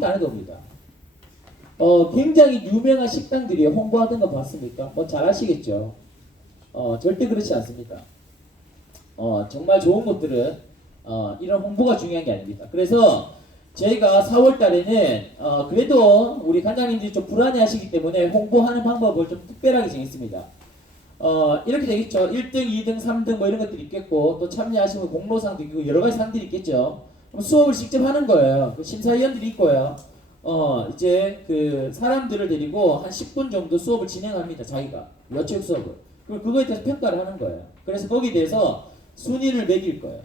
다른 겁니다. 굉장히 유명한 식당들이 홍보하던 거 봤습니까? 뭐 잘 아시겠죠? 절대 그렇지 않습니다. 정말 좋은 것들은 이런 홍보가 중요한 게 아닙니다. 그래서 저희가 4월 달에는 그래도 우리 관장님들이 좀 불안해 하시기 때문에 홍보하는 방법을 좀 특별하게 정했습니다. 이렇게 되겠죠. 1등, 2등, 3등 뭐 이런 것들이 있겠고 또 참여하시면 공로상도 있고 여러 가지 상들이 있겠죠. 그럼 수업을 직접 하는 거예요. 심사위원들이 있고요. 이제 그 사람들을 데리고 한 10분 정도 수업을 진행합니다. 자기가 여체육 수업을. 그럼 그거에 대해서 평가를 하는 거예요. 그래서 거기에 대해서 순위를 매길 거예요.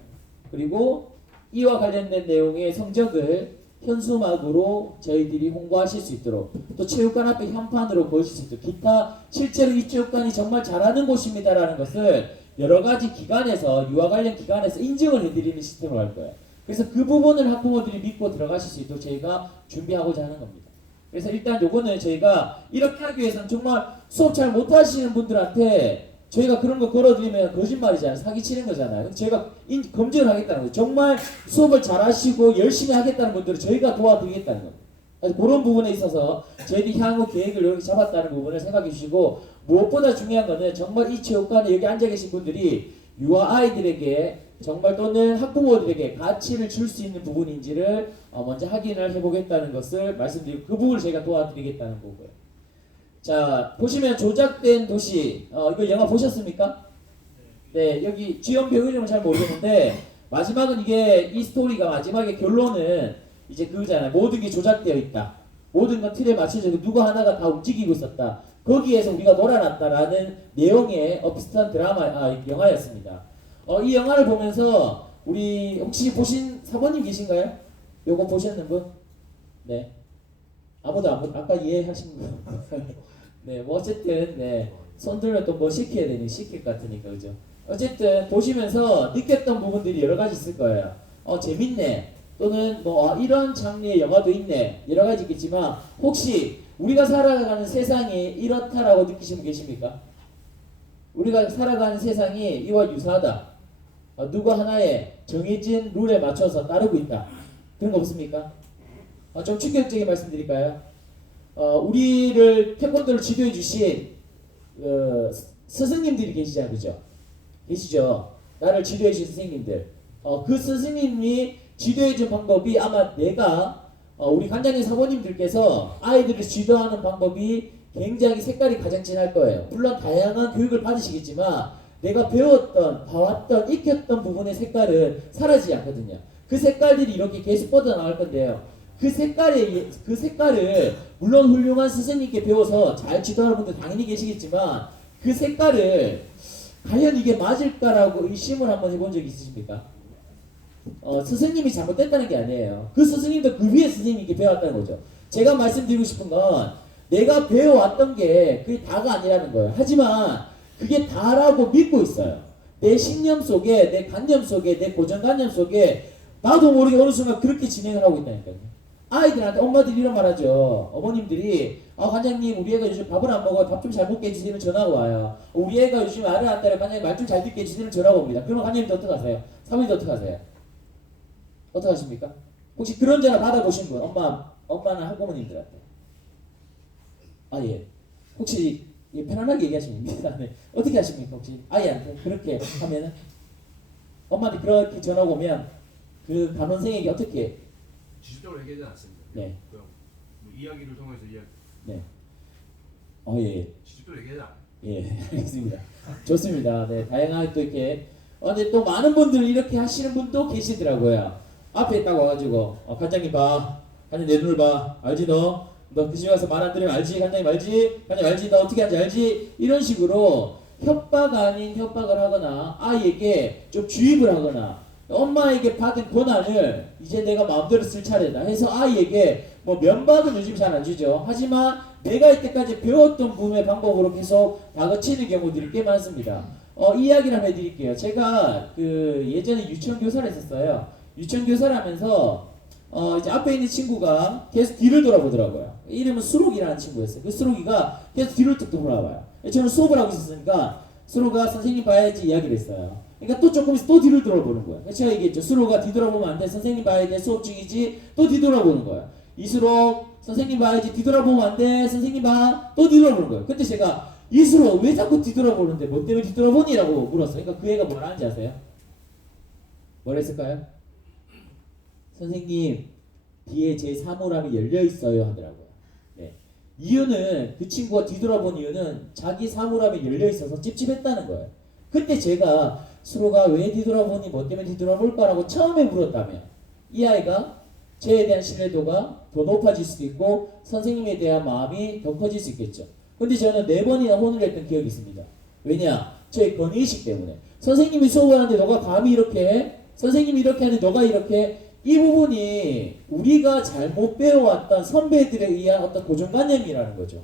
그리고 이와 관련된 내용의 성적을 현수막으로 저희들이 홍보하실 수 있도록 또 체육관 앞에 현판으로 보여줄 수 있도록 기타 실제로 이 체육관이 정말 잘하는 곳입니다라는 것을 여러 가지 기관에서 유아 관련 기관에서 인증을 해드리는 시스템을 할 거예요. 그래서 그 부분을 학부모들이 믿고 들어가실 수 있도록 저희가 준비하고자 하는 겁니다. 그래서 일단 요거는 저희가 이렇게 하기 위해서는 정말 수업 잘 못하시는 분들한테 저희가 그런 거 걸어드리면 거짓말이잖아요. 사기치는 거잖아요. 저희가 검증을 하겠다는 거죠. 정말 수업을 잘 하시고 열심히 하겠다는 분들은 저희가 도와드리겠다는 겁니다. 그래서 그런 부분에 있어서 저희들이 향후 계획을 이렇게 잡았다는 부분을 생각해 주시고 무엇보다 중요한 거는 정말 이 체육관에 여기 앉아 계신 분들이 유아 아이들에게 정말 또는 학부모들에게 가치를 줄 수 있는 부분인지를 먼저 확인을 해보겠다는 것을 말씀드리고 그 부분을 저희가 도와드리겠다는 거고요. 자, 보시면 조작된 도시, 이거 영화 보셨습니까? 네, 여기 주연 배우 이름은 잘 모르겠는데 마지막은 이게 이 스토리가 마지막에 결론은 이제 그거잖아요. 모든 게 조작되어 있다. 모든 건 틀에 맞춰져 누구 하나가 다 움직이고 있었다. 거기에서 우리가 놀아났다라는 내용의 비슷한 영화였습니다. 이 영화를 보면서 우리 혹시 보신 사모님 계신가요? 요거 보셨는 분? 네. 아무도 아까 이해하신 분? 네, 뭐 어쨌든 네, 손 들면 또 뭐 시켜야 되니 시킬 것 같으니까 그죠? 어쨌든 보시면서 느꼈던 부분들이 여러 가지 있을 거예요. 재밌네. 또는 뭐 이런 장르의 영화도 있네. 여러 가지 있겠지만 혹시 우리가 살아가는 세상이 이렇다라고 느끼시는 분 계십니까? 우리가 살아가는 세상이 이와 유사하다. 누구 하나의 정해진 룰에 맞춰서 따르고 있다. 그런 거 없습니까? 좀 충격적인 말씀 드릴까요? 우리를 태권도를 지도해 주신 스승님들이 계시잖아요. 그죠? 계시죠? 나를 지도해 주신 선생님들. 그 스승님이 지도해 준 방법이 아마 내가 우리 관장님 사모님들께서 아이들을 지도하는 방법이 굉장히 색깔이 가장 진할 거예요. 물론 다양한 교육을 받으시겠지만 내가 배웠던, 봐왔던, 익혔던 부분의 색깔은 사라지지 않거든요. 그 색깔들이 이렇게 계속 뻗어나갈 건데요. 그 색깔을 물론 훌륭한 스승님께 배워서 잘 지도하는 분들 당연히 계시겠지만 그 색깔을 과연 이게 맞을까라고 의심을 한번 해본 적이 있으십니까? 스승님이 잘못됐다는 게 아니에요. 그 스승님도 그 위에 스승님께 배웠다는 거죠. 제가 말씀드리고 싶은 건 내가 배워왔던 게 그게 다가 아니라는 거예요. 하지만 그게 다라고 믿고 있어요. 내 신념 속에, 내 관념 속에, 내 고정관념 속에 나도 모르게 어느 순간 그렇게 진행을 하고 있다니까요. 아이들한테 엄마들이 이런 말 하죠. 어머님들이 관장님 우리 애가 요즘 밥을 안 먹어요. 밥 좀 잘 먹게 해주시면 전화가 와요. 우리 애가 요즘 말을 안 따라 관장님 말 좀 잘 듣게 해주시면 전화가 옵니다. 그러면 관장님도 어떡하세요? 사모님도 어떡하세요? 어떡하십니까? 혹시 그런 전화 받아보신 분? 엄마나 학부모님들한테. 예. 혹시 편안하게 얘기하시면 됩니다. 네. 어떻게 하십니까? 혹시 아이한테 그렇게 하면은 엄마한테 그렇게 전화 오면 그 간원생에게 어떻게? 직접적으로 얘기하지 않습니다. 네. 뭐 이야기를 통해서 이야기. 네. 예. 직접적으로 얘기하지 않아요. 예, 알겠습니다. 좋습니다. 네, 다양하게 또 이렇게. 근데 또 많은 분들 이렇게 하시는 분도 계시더라고요. 앞에 딱 와가지고 관장님 봐, 관장님 내 눈을 봐, 알지 너 그 집에 가서 말 안 들으면 알지? 관장님 알지? 관장님 알지? 너 어떻게 하는지 알지? 이런 식으로 협박 아닌 협박을 하거나 아이에게 좀 주입을 하거나 엄마에게 받은 권한을 이제 내가 마음대로 쓸 차례다 해서 아이에게 뭐 면박은 요즘 잘 안 주죠. 하지만 내가 이때까지 배웠던 부분의 방법으로 계속 다그치는 경우들이 꽤 많습니다. 이야기를 한번 해드릴게요. 제가 그 예전에 유치원 교사를 했었어요. 유치원 교사를 하면서 이제 앞에 있는 친구가 계속 뒤를 돌아보더라고요. 이름은 수록이라는 친구였어요. 그 수록이가 계속 뒤를 뚝 돌아봐요. 저는 수업을 하고 있었으니까 수록아 선생님 봐야지 이야기를 했어요. 그러니까 또 조금 있어 또 뒤를 돌아보는 거예요. 제가 얘기했죠. 수록아 뒤돌아보면 안 돼. 선생님 봐야 돼. 수업 중이지. 또 뒤돌아보는 거예요. 이수록 선생님 봐야지 뒤돌아보면 안 돼. 선생님 봐. 또 뒤돌아보는 거예요. 근데 제가 이수록 왜 자꾸 뒤돌아보는데 뭐 때문에 뒤돌아보니? 라고 물었어요. 그러니까 그 애가 뭐라 하는지 아세요? 뭐라 했을까요? 선생님 뒤에 제 사물함이 열려 있어요 하더라고요. 네. 이유는 그 친구가 뒤돌아본 이유는 자기 사물함이 열려 있어서 찝찝했다는 거예요. 근데 제가 수로가 왜 뒤돌아보니 뭐 때문에 뒤돌아볼까라고 처음에 물었다면 이 아이가 저에 대한 신뢰도가 더 높아질 수도 있고 선생님에 대한 마음이 더 커질 수 있겠죠. 근데 저는 4번이나 혼을 했던 기억이 있습니다. 왜냐? 저의 권위의식 때문에. 선생님이 수업을 하는데 너가 감히 이렇게 해? 선생님이 이렇게 하는데 너가 이렇게 해? 이 부분이 우리가 잘못 배워왔던 선배들에 의한 어떤 고정관념이라는 거죠.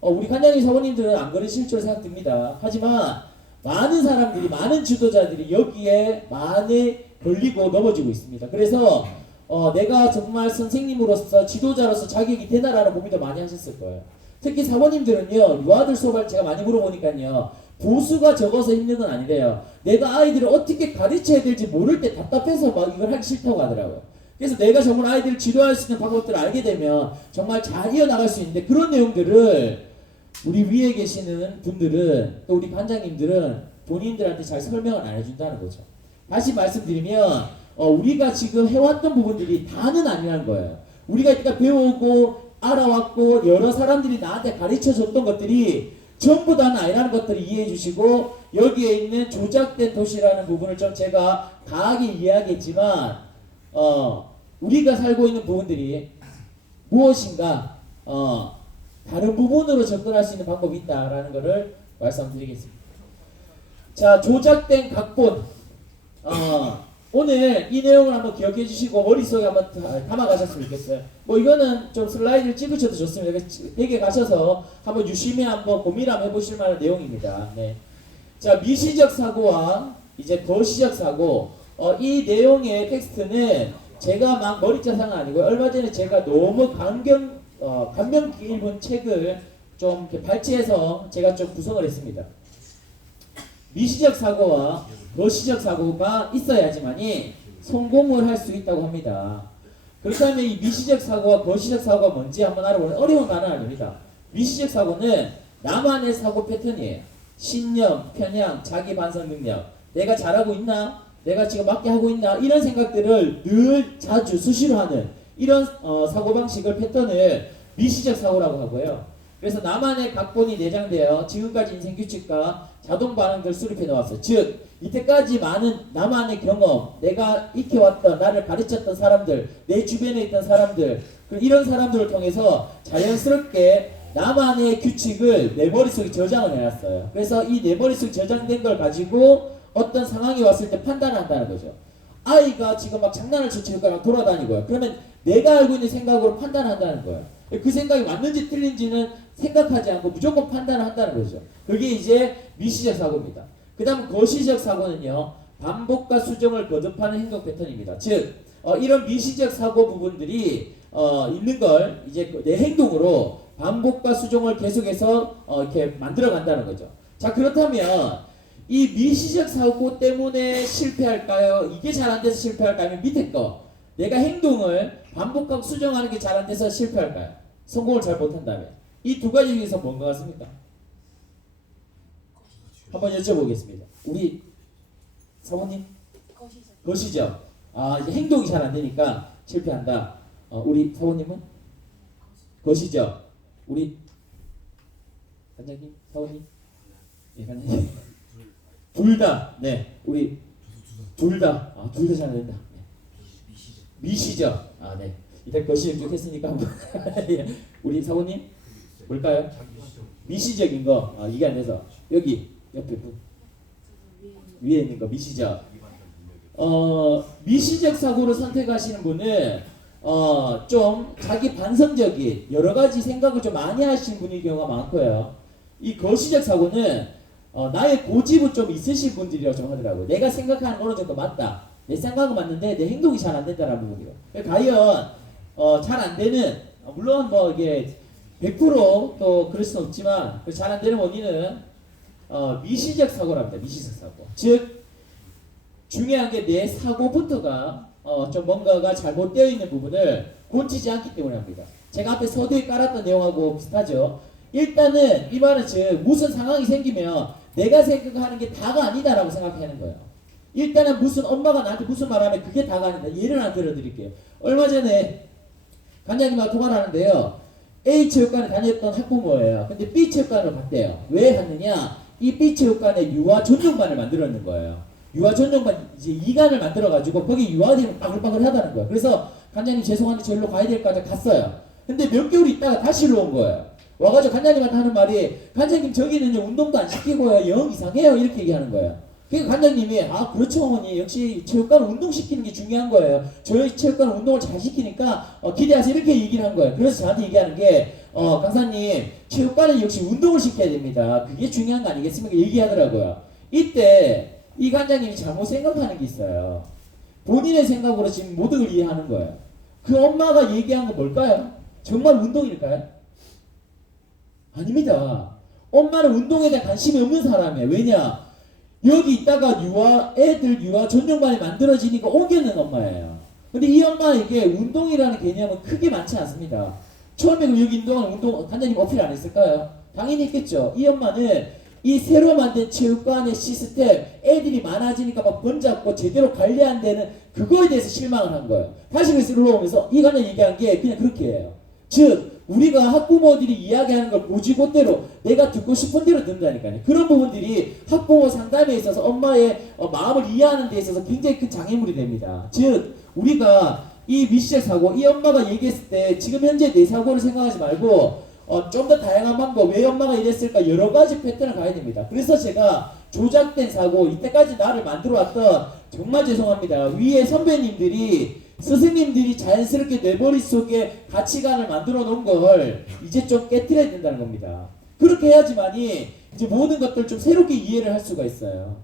우리 관장님 사모님들은 안 그러실 줄 생각됩니다. 하지만 많은 사람들이, 많은 지도자들이 여기에 많이 걸리고 넘어지고 있습니다. 그래서 내가 정말 선생님으로서 지도자로서 자격이 되나라는 고민도 많이 하셨을 거예요. 특히 사모님들은요, 유아들 수업할 제가 많이 물어보니까요, 부수가 적어서 힘든 건 아니래요. 내가 아이들을 어떻게 가르쳐야 될지 모를 때 답답해서 막 이걸 하기 싫다고 하더라고요. 그래서 내가 정말 아이들을 지도할 수 있는 방법들을 알게 되면 정말 잘 이어나갈 수 있는데 그런 내용들을 우리 위에 계시는 분들은 또 우리 관장님들은 본인들한테 잘 설명을 안 해준다는 거죠. 다시 말씀드리면 우리가 지금 해왔던 부분들이 다는 아니라는 거예요. 우리가 이따 배우고 알아왔고 여러 사람들이 나한테 가르쳐줬던 것들이 전부 다는 아니라는 것들을 이해해 주시고 여기에 있는 조작된 도시라는 부분을 좀 제가 강하게 이해하겠지만 우리가 살고 있는 부분들이 무엇인가 다른 부분으로 접근할 수 있는 방법이 있다라는 것을 말씀드리겠습니다. 자, 조작된 각본 오늘 이 내용을 한번 기억해 주시고 머릿속에 한번 담아가셨으면 좋겠어요. 뭐 이거는 좀 슬라이드를 찍으셔도 좋습니다. 댁에 가셔서 한번 유심히 한번 고민 한번 해보실 만한 내용입니다. 네. 자, 미시적 사고와 이제 거시적 사고 이 내용의 텍스트는 제가 막 머리짜상은 아니고요. 얼마 전에 제가 너무 감명 깊은 책을 좀 이렇게 발췌해서 제가 좀 구성을 했습니다. 미시적 사고와 거시적 사고가 있어야지만이 성공을 할 수 있다고 합니다. 그렇다면 이 미시적 사고와 거시적 사고가 뭔지 한번 알아보는 어려운 단어는 아닙니다. 미시적 사고는 나만의 사고 패턴이에요. 신념, 편향, 자기 반성 능력. 내가 잘하고 있나? 내가 지금 맞게 하고 있나? 이런 생각들을 늘 자주 수시로 하는 이런 사고방식을 패턴을 미시적 사고라고 하고요. 그래서 나만의 각본이 내장되어 지금까지 인생 규칙과 자동 반응들 수립해 놓았어요. 즉 이때까지 많은 나만의 경험, 내가 익혀왔던 나를 가르쳤던 사람들, 내 주변에 있던 사람들, 이런 사람들을 통해서 자연스럽게 나만의 규칙을 내 머릿속에 저장을 해놨어요. 그래서 이 내 머릿속에 저장된 걸 가지고 어떤 상황이 왔을 때 판단을 한다는 거죠. 아이가 지금 막 장난을 치고 돌아다니고요. 그러면 내가 알고 있는 생각으로 판단을 한다는 거예요. 그 생각이 맞는지 틀린지는 생각하지 않고 무조건 판단을 한다는 거죠. 그게 이제 미시적 사고입니다. 그 다음 거시적 사고는요, 반복과 수정을 거듭하는 행동 패턴입니다. 즉 이런 미시적 사고 부분들이 있는 걸 이제 내 행동으로 반복과 수정을 계속해서 이렇게 만들어 간다는 거죠. 자, 그렇다면 이 미시적 사고 때문에 실패할까요? 이게 잘 안 돼서 실패할까요? 아니면 밑에 거 내가 행동을 반복하고 수정하는 게 잘 안 돼서 실패할까요? 성공을 잘 못한다면 이 두 가지 중에서 뭔가 같습니까? 한번 여쭤보겠습니다. 우리 사모님? 거시죠. 이제 행동이 잘 안 되니까 실패한다. 우리 사모님은? 거시죠. 우리 관장님? 사모님? 예, 관장님. 둘 다. 네. 우리 둘 다. 둘 다 잘 안 된다. 네. 미시죠. 네. 이따 거시 쭉 했으니까 한번. 예. 우리 사모님? 뭘까요? 미시적인 거. 이게 안 돼서. 여기 옆에 위에 있는 거 미시적. 미시적 사고를 선택하시는 분은 좀 자기 반성적인 여러 가지 생각을 좀 많이 하시는 분의 경우가 많고요. 이 거시적 사고는 나의 고집은 좀 있으신 분들이라고 좀 하더라고요. 내가 생각하는 어느 정도 맞다. 내 생각은 맞는데 내 행동이 잘 안 된다는 부분이요. 과연 잘 안 되는 물론 뭐 이게 100%또 그럴 수는 없지만 잘 안 되는 원인은 미시적 사고랍니다. 미시적 사고. 즉 중요한 게 내 사고부터가 좀 뭔가가 잘못되어 있는 부분을 본치지 않기 때문에 합니다. 제가 앞에 서두에 깔았던 내용하고 비슷하죠. 일단은 이 말은 즉 무슨 상황이 생기면 내가 생각하는 게 다가 아니다라고 생각하는 거예요. 일단은 무슨 엄마가 나한테 무슨 말하면 그게 다가 아니다. 예를 하나 들어드릴게요. 얼마 전에 관장님과 통화를 하는데요. A 체육관에 다녔던 학부모예요. 근데 B 체육관을 갔대요. 왜 갔느냐? 이 B 체육관에 유아 전용반을 만들었는 거예요. 유아 전용반 이제 2관을 만들어가지고 거기 유아들이 빠글빠글 하다는 거예요. 그래서 관장님 죄송한데 저기로 가야 될 거 같아 갔어요. 근데 몇 개월 있다가 다시 온 거예요. 와가지고 관장님한테 하는 말이 관장님 저기는 운동도 안 시키고요. 영 이상해요. 이렇게 얘기하는 거예요. 그러니까 관장님이 아 그렇죠 어머니 역시 체육관을 운동시키는 게 중요한 거예요. 저희 체육관은 운동을 잘 시키니까 기대하세요 이렇게 얘기를 한 거예요. 그래서 저한테 얘기하는 게 강사님 체육관은 역시 운동을 시켜야 됩니다. 그게 중요한 거 아니겠습니까? 얘기하더라고요. 이때 이 관장님이 잘못 생각하는 게 있어요. 본인의 생각으로 지금 모든 걸 이해하는 거예요. 그 엄마가 얘기한 건 뭘까요? 정말 운동일까요? 아닙니다. 엄마는 운동에 대한 관심이 없는 사람이에요. 왜냐? 여기 있다가 유아 전용반이 만들어지니까 옮겨는 엄마예요. 근데 이 엄마에게 운동이라는 개념은 크게 많지 않습니다. 처음에 여기 운동 관장님 어필 안 했을까요? 당연히 했겠죠. 이 엄마는 이 새로 만든 체육관의 시스템, 애들이 많아지니까 막 번잡고 제대로 관리 안 되는 그거에 대해서 실망을 한 거예요. 다시 그래서 올라오면서 이 관장 얘기한 게 그냥 그렇게 해요. 즉 우리가 학부모들이 이야기하는 걸 고지고대로 내가 듣고 싶은 대로 듣는다니까요. 그런 부분들이 학부모 상담에 있어서 엄마의 마음을 이해하는 데 있어서 굉장히 큰 장애물이 됩니다. 즉 우리가 이 미시적 사고, 이 엄마가 얘기했을 때 지금 현재 내 사고를 생각하지 말고 좀 더 다양한 방법, 왜 엄마가 이랬을까 여러 가지 패턴을 가야 됩니다. 그래서 제가 조작된 사고, 이때까지 나를 만들어 왔던 정말 죄송합니다. 위에 선배님들이 스승님들이 자연스럽게 내 머릿속에 가치관을 만들어 놓은 걸 이제 좀 깨트려야 된다는 겁니다. 그렇게 해야지만이 이제 모든 것들 좀 새롭게 이해를 할 수가 있어요.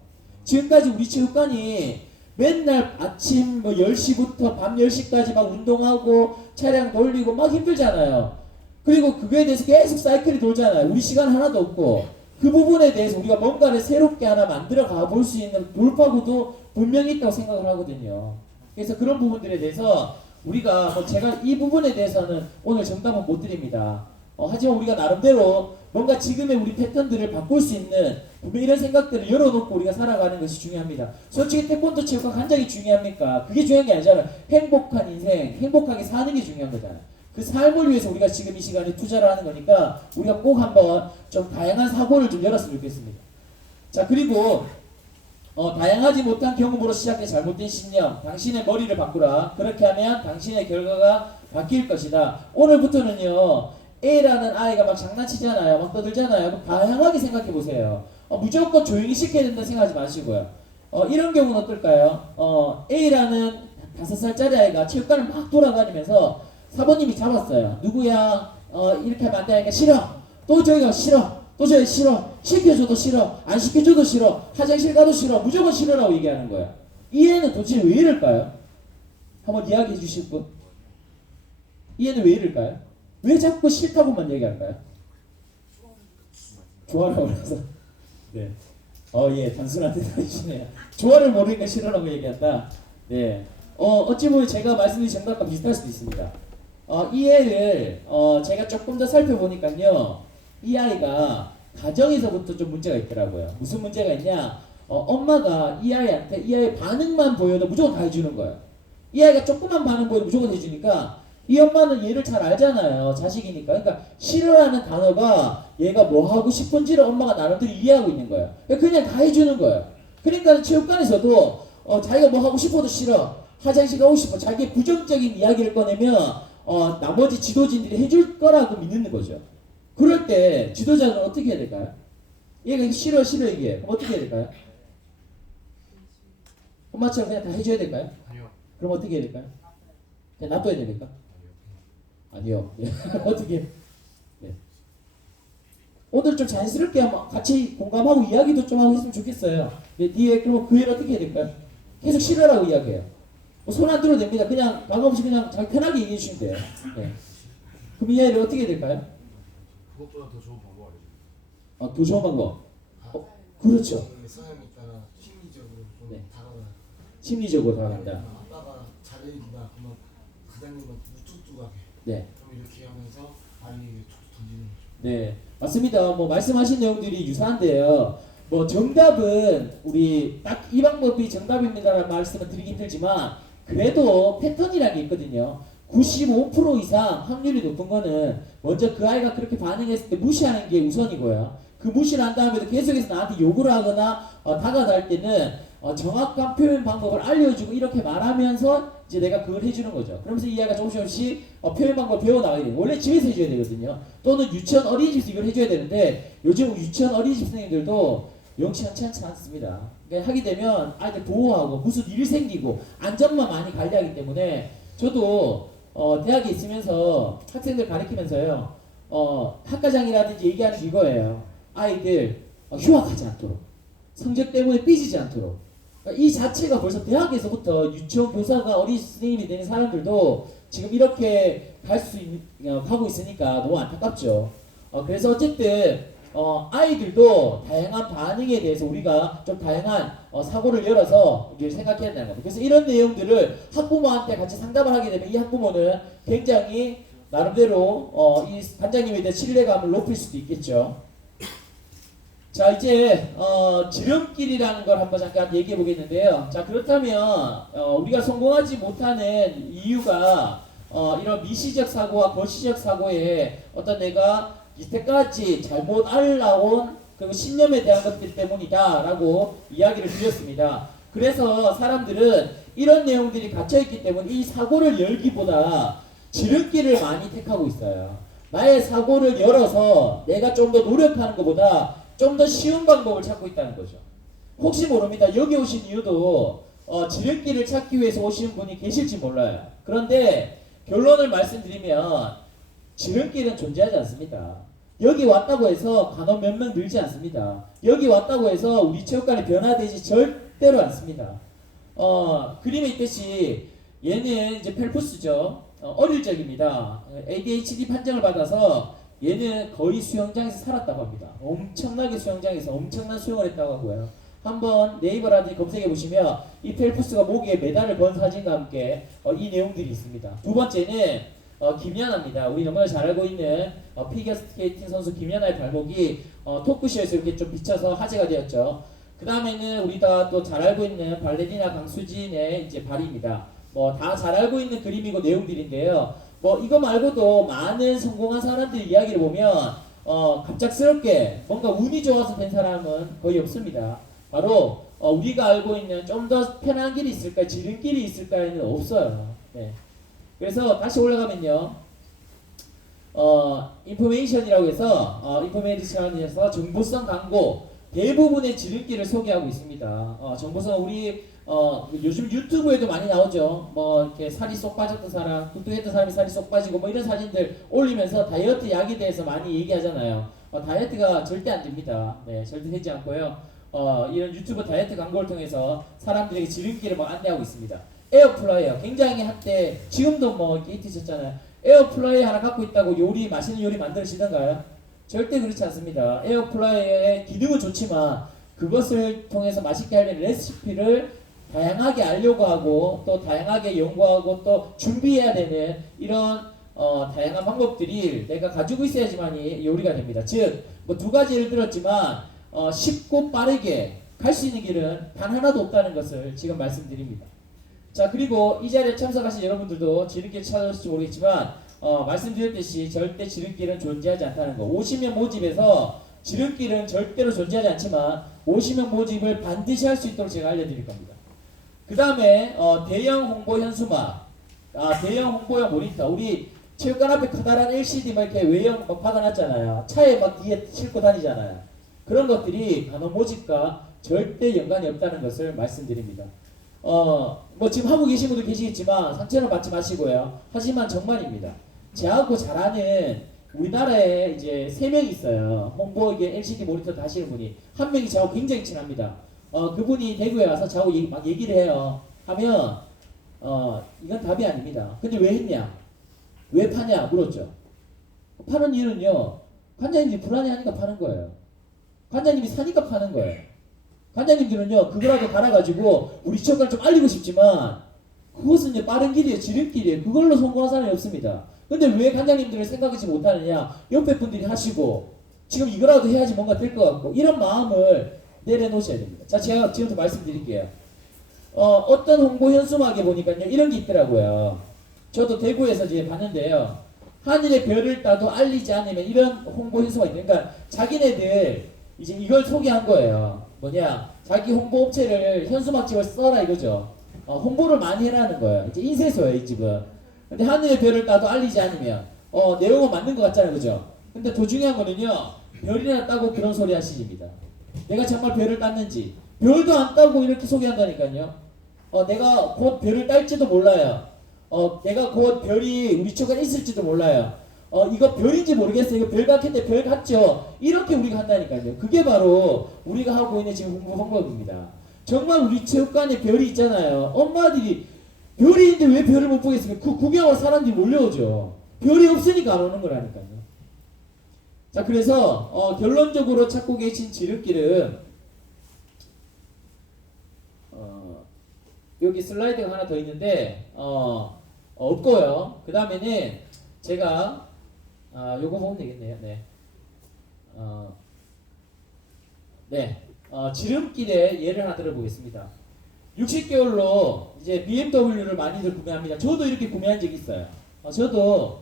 지금까지 우리 체육관이 맨날 아침 10시부터 밤 10시까지 막 운동하고 차량 돌리고 막 힘들잖아요. 그리고 그거에 대해서 계속 사이클이 돌잖아요. 우리 시간 하나도 없고 그 부분에 대해서 우리가 뭔가를 새롭게 하나 만들어 가볼 수 있는 돌파구도 분명히 있다고 생각을 하거든요. 그래서 그런 부분들에 대해서 우리가 제가 이 부분에 대해서는 오늘 정답은 못 드립니다. 하지만 우리가 나름대로 뭔가 지금의 우리 패턴들을 바꿀 수 있는 분명 이런 생각들을 열어놓고 우리가 살아가는 것이 중요합니다. 솔직히 태권도 체육관 간장이 중요합니까? 그게 중요한 게 아니잖아요. 행복한 인생, 행복하게 사는 게 중요한 거잖아요. 그 삶을 위해서 우리가 지금 이 시간에 투자를 하는 거니까 우리가 꼭 한번 좀 다양한 사고를 좀 열었으면 좋겠습니다. 자 그리고 다양하지 못한 경험으로 시작된 잘못된 신념, 당신의 머리를 바꾸라. 그렇게 하면 당신의 결과가 바뀔 것이다. 오늘부터는요 A라는 아이가 막 장난치잖아요, 막 떠들잖아요. 다양하게 생각해 보세요. 무조건 조용히 시켜야 된다 생각하지 마시고요. 이런 경우는 어떨까요? A라는 5살짜리 아이가 체육관을 막 돌아다니면서 사모님이 잡았어요. 누구야? 이렇게 하면 안 되니까 싫어. 또 저기가 싫어. 또 저기 싫어. 시켜줘도 싫어. 안 시켜줘도 싫어. 화장실 가도 싫어. 무조건 싫어라고 얘기하는 거야. 이 애는 도대체 왜 이럴까요? 한번 이야기해 주실 분? 이 애는 왜 이럴까요? 왜 자꾸 싫다고만 얘기할까요? 좋아라고 해서. 네. 예, 단순한 대답이시네요. 좋아를 모르니까 싫어라고 얘기한다. 네. 어찌 보면 제가 말씀드린 정답과 비슷할 수도 있습니다. 이 애를 제가 조금 더 살펴보니까요, 이 아이가 가정에서부터 좀 문제가 있더라고요. 무슨 문제가 있냐? 엄마가 이 아이한테 이 아이의 반응만 보여도 무조건 다 해주는 거예요. 이 아이가 조금만 반응 보여도 무조건 해주니까 이 엄마는 얘를 잘 알잖아요. 자식이니까. 그러니까 싫어하는 단어가 얘가 뭐 하고 싶은지를 엄마가 나름대로 이해하고 있는 거예요. 그냥 다 해주는 거예요. 그러니까 체육관에서도 자기가 뭐 하고 싶어도 싫어. 화장실 가고 싶어. 자기의 부정적인 이야기를 꺼내면 나머지 지도진들이 해줄 거라고 믿는 거죠. 그럴 때 지도자는 어떻게 해야 될까요? 얘가 싫어 얘기해. 그럼 어떻게 해야 될까요? 엄마처럼 그냥 다 해줘야 될까요? 아니요. 그럼 어떻게 해야 될까요? 그냥 놔둬야 됩니까? 아니요. 네. 어떻게? 네. 오늘 좀 자연스럽게 한번 같이 공감하고 이야기도 좀 하고 했으면 좋겠어요. 네, 뒤에 그럼 그 애를 어떻게 해야 될까요? 계속 싫어라고 이야기해요. 손 안 들어도 됩니다. 그냥 방금 없이 그냥 잘 편하게 얘기해 주시면 돼요. 네. 그럼 이 아이를 어떻게 해야 될까요? 그것보다 더 좋은 방법 알려주세요. 더 좋은 방법. 그렇죠. 성향에 따라 심리적으로 좀 네. 다가가. 심리적으로 다가간다. 아빠가 잘해준다 그러면 부장님은 뚝뚝 struk하게 네. 좀 이렇게 하면서 아이에게 툭 던지는 거죠. 네, 맞습니다. 뭐 말씀하신 내용들이 유사한데요. 뭐 정답은 우리 딱 이 방법이 정답입니다라는 말씀을 드리기 힘들지만 그래도 패턴이라는 게 있거든요. 95% 이상 확률이 높은 거는 먼저 그 아이가 그렇게 반응했을 때 무시하는 게 우선이고요. 그 무시를 한 다음에도 계속해서 나한테 욕을 하거나 다가갈 때는 정확한 표현 방법을 알려주고 이렇게 말하면서 이제 내가 그걸 해주는 거죠. 그러면서 이 아이가 조금씩 표현 방법을 배워나가야 돼요. 원래 집에서 해줘야 되거든요. 또는 유치원 어린이집에서 이걸 해줘야 되는데 요즘 유치원 어린이집 선생님들도 영시한치 않습니다. 그러니까 하게 되면 아이들 보호하고 무슨 일 생기고 안전만 많이 관리하기 때문에 저도 대학에 있으면서 학생들 가르치면서요 학과장이라든지 얘기하는 게 이거예요. 아이들 휴학하지 않도록 성적 때문에 삐지지 않도록 이 자체가 벌써 대학에서부터 유치원 교사가 어린 선생님이 되는 사람들도 지금 이렇게 가고 있으니까 너무 안타깝죠. 그래서 어쨌든 아이들도 다양한 반응에 대해서 우리가 좀 다양한 사고를 열어서 이제 생각해야 되는 겁니다. 그래서 이런 내용들을 학부모한테 같이 상담을 하게 되면 이 학부모는 굉장히 나름대로 이 반장님에 대한 신뢰감을 높일 수도 있겠죠. 자 이제 지름길이라는 걸 한번 잠깐 얘기해 보겠는데요. 자 그렇다면 우리가 성공하지 못하는 이유가 이런 미시적 사고와 거시적 사고에 어떤 내가 이때까지 잘못 알아온 그 신념에 대한 것들 때문이다라고 이야기를 드렸습니다. 그래서 사람들은 이런 내용들이 갇혀있기 때문에 이 사고를 열기보다 지름길을 많이 택하고 있어요. 나의 사고를 열어서 내가 좀 더 노력하는 것보다 좀 더 쉬운 방법을 찾고 있다는 거죠. 혹시 모릅니다. 여기 오신 이유도 지름길을 찾기 위해서 오신 분이 계실지 몰라요. 그런데 결론을 말씀드리면 지름길은 존재하지 않습니다. 여기 왔다고 해서 간혹 몇 명 늘지 않습니다. 여기 왔다고 해서 우리 체육관이 변화되지 절대로 않습니다. 그림에 있듯이 얘는 이제 펠프스죠. 어릴 적입니다. ADHD 판정을 받아서 얘는 거의 수영장에서 살았다고 합니다. 엄청나게 수영장에서 엄청난 수영을 했다고 하고요. 한번 네이버라든지 검색해 보시면 이 펠프스가 목에 메달을 건 사진과 함께 이 내용들이 있습니다. 두 번째는 김연아입니다. 우리 너무나 잘 알고 있는 피겨스케이팅 선수 김연아의 발목이 토크쇼에서 이렇게 좀 비쳐서 화제가 되었죠. 그 다음에는 우리가 또 잘 알고 있는 발레리나 강수진의 이제 발입니다. 뭐 다 잘 알고 있는 그림이고 내용들인데요. 뭐 이거 말고도 많은 성공한 사람들 이야기를 보면 갑작스럽게 뭔가 운이 좋아서 된 사람은 거의 없습니다. 바로 우리가 알고 있는 좀 더 편한 길이 있을까, 지름길이 있을까에는 없어요. 네. 그래서 다시 올라가면요. 인포메이션이라고 해서 인포메이션에서 정보성 광고 대부분의 지름길을 소개하고 있습니다. 정보성 우리 요즘 유튜브에도 많이 나오죠. 뭐 이렇게 살이 쏙 빠졌던 사람, 뚱뚱했던 사람이 살이 쏙 빠지고 뭐 이런 사진들 올리면서 다이어트 약에 대해서 많이 얘기하잖아요. 다이어트가 절대 안 됩니다. 네, 절대 되지 않고요. 이런 유튜브 다이어트 광고를 통해서 사람들에게 지름길을 막 안내하고 있습니다. 에어프라이어 굉장히 한때 지금도 뭐 이렇게 히트쳤잖아요. 에어프라이어 하나 갖고 있다고 맛있는 요리 만들어지던가요? 절대 그렇지 않습니다. 에어프라이어의 기능은 좋지만 그것을 통해서 맛있게 하려는 레시피를 다양하게 알려고 하고 또 다양하게 연구하고 또 준비해야 되는 이런 다양한 방법들이 내가 가지고 있어야지만이 요리가 됩니다. 즉 뭐 두 가지 예를 들었지만 쉽고 빠르게 갈 수 있는 길은 단 하나도 없다는 것을 지금 말씀드립니다. 자 그리고 이 자리에 참석하신 여러분들도 지름길 찾아오실지 모르겠지만 말씀드렸듯이 절대 지름길은 존재하지 않다는 거. 오시면 모집에서 지름길은 절대로 존재하지 않지만 오시면 모집을 반드시 할 수 있도록 제가 알려드릴 겁니다. 그 다음에 대형 홍보 현수막, 대형 홍보용 모니터. 우리 체육관 앞에 커다란 LCD 막 이렇게 외형 막 박아놨잖아요. 차에 막 뒤에 싣고 다니잖아요. 그런 것들이 간호 모집과 절대 연관이 없다는 것을 말씀드립니다. 뭐 지금 하고 계신 분도 계시겠지만 상처는 받지 마시고요. 하지만 정말입니다. 저하고 잘하는 우리나라에 이제 3명 있어요. 홍보에 LCD 모니터 다시는 분이. 한 명이 저하고 굉장히 친합니다. 그분이 대구에 와서 저하고 막 얘기를 해요. 하면 이건 답이 아닙니다. 근데 왜 했냐? 왜 파냐? 물었죠. 파는 이유는요. 관장님이 불안해하니까 파는 거예요. 관장님이 사니까 파는 거예요. 관장님들은요 그거라도 갈아가지고 우리 체육관을 좀 알리고 싶지만 그것은 이제 빠른 길이에요. 지름길이에요. 그걸로 성공한 사람이 없습니다. 근데 왜 관장님들은 생각하지 못하느냐? 옆에 분들이 하시고 지금 이거라도 해야지 뭔가 될 것 같고 이런 마음을 내려놓으셔야 됩니다. 자, 제가 지금부터 말씀드릴게요. 어떤 홍보 현수막에 보니까요 이런 게 있더라고요. 저도 대구에서 이제 봤는데요. 하늘의 별을 따도 알리지 않으면 이런 홍보 현수막이 있어요. 그러니까 자기네들 이제 이걸 소개한 거예요. 뭐냐? 자기 홍보 업체를 현수막집을 써라 이거죠. 홍보를 많이 해라는 거예요. 이제 인쇄소예요, 이 집은. 근데 하늘의 별을 따도 알리지 않으면 내용은 맞는 것 같잖아요, 그죠? 근데 더 중요한 거는요, 별이나 따고 그런 소리 하시입니다. 내가 정말 별을 땄는지, 별도 안 따고 이렇게 소개한다니까요. 내가 곧 별을 딸지도 몰라요. 내가 곧 별이 우리 주변에 있을지도 몰라요. 이거 별인지 모르겠어요. 이거 별 같은데 별 같죠? 이렇게 우리가 한다니까요. 그게 바로 우리가 하고 있는 지금 홍보 방법입니다. 정말 우리 체육관에 별이 있잖아요. 엄마들이 별이 있는데 왜 별을 못 보겠습니까? 그 구경하러 사람들이 몰려오죠. 별이 없으니까 안 오는 거라니까요. 자, 그래서 결론적으로 찾고 계신 지름길은 여기 슬라이드가 하나 더 있는데 없고요. 그 다음에는 제가 요거 보면 되겠네요. 네. 지름길의 예를 하나 들어보겠습니다. 60개월로 이제 BMW를 많이들 구매합니다. 저도 이렇게 구매한 적이 있어요. 저도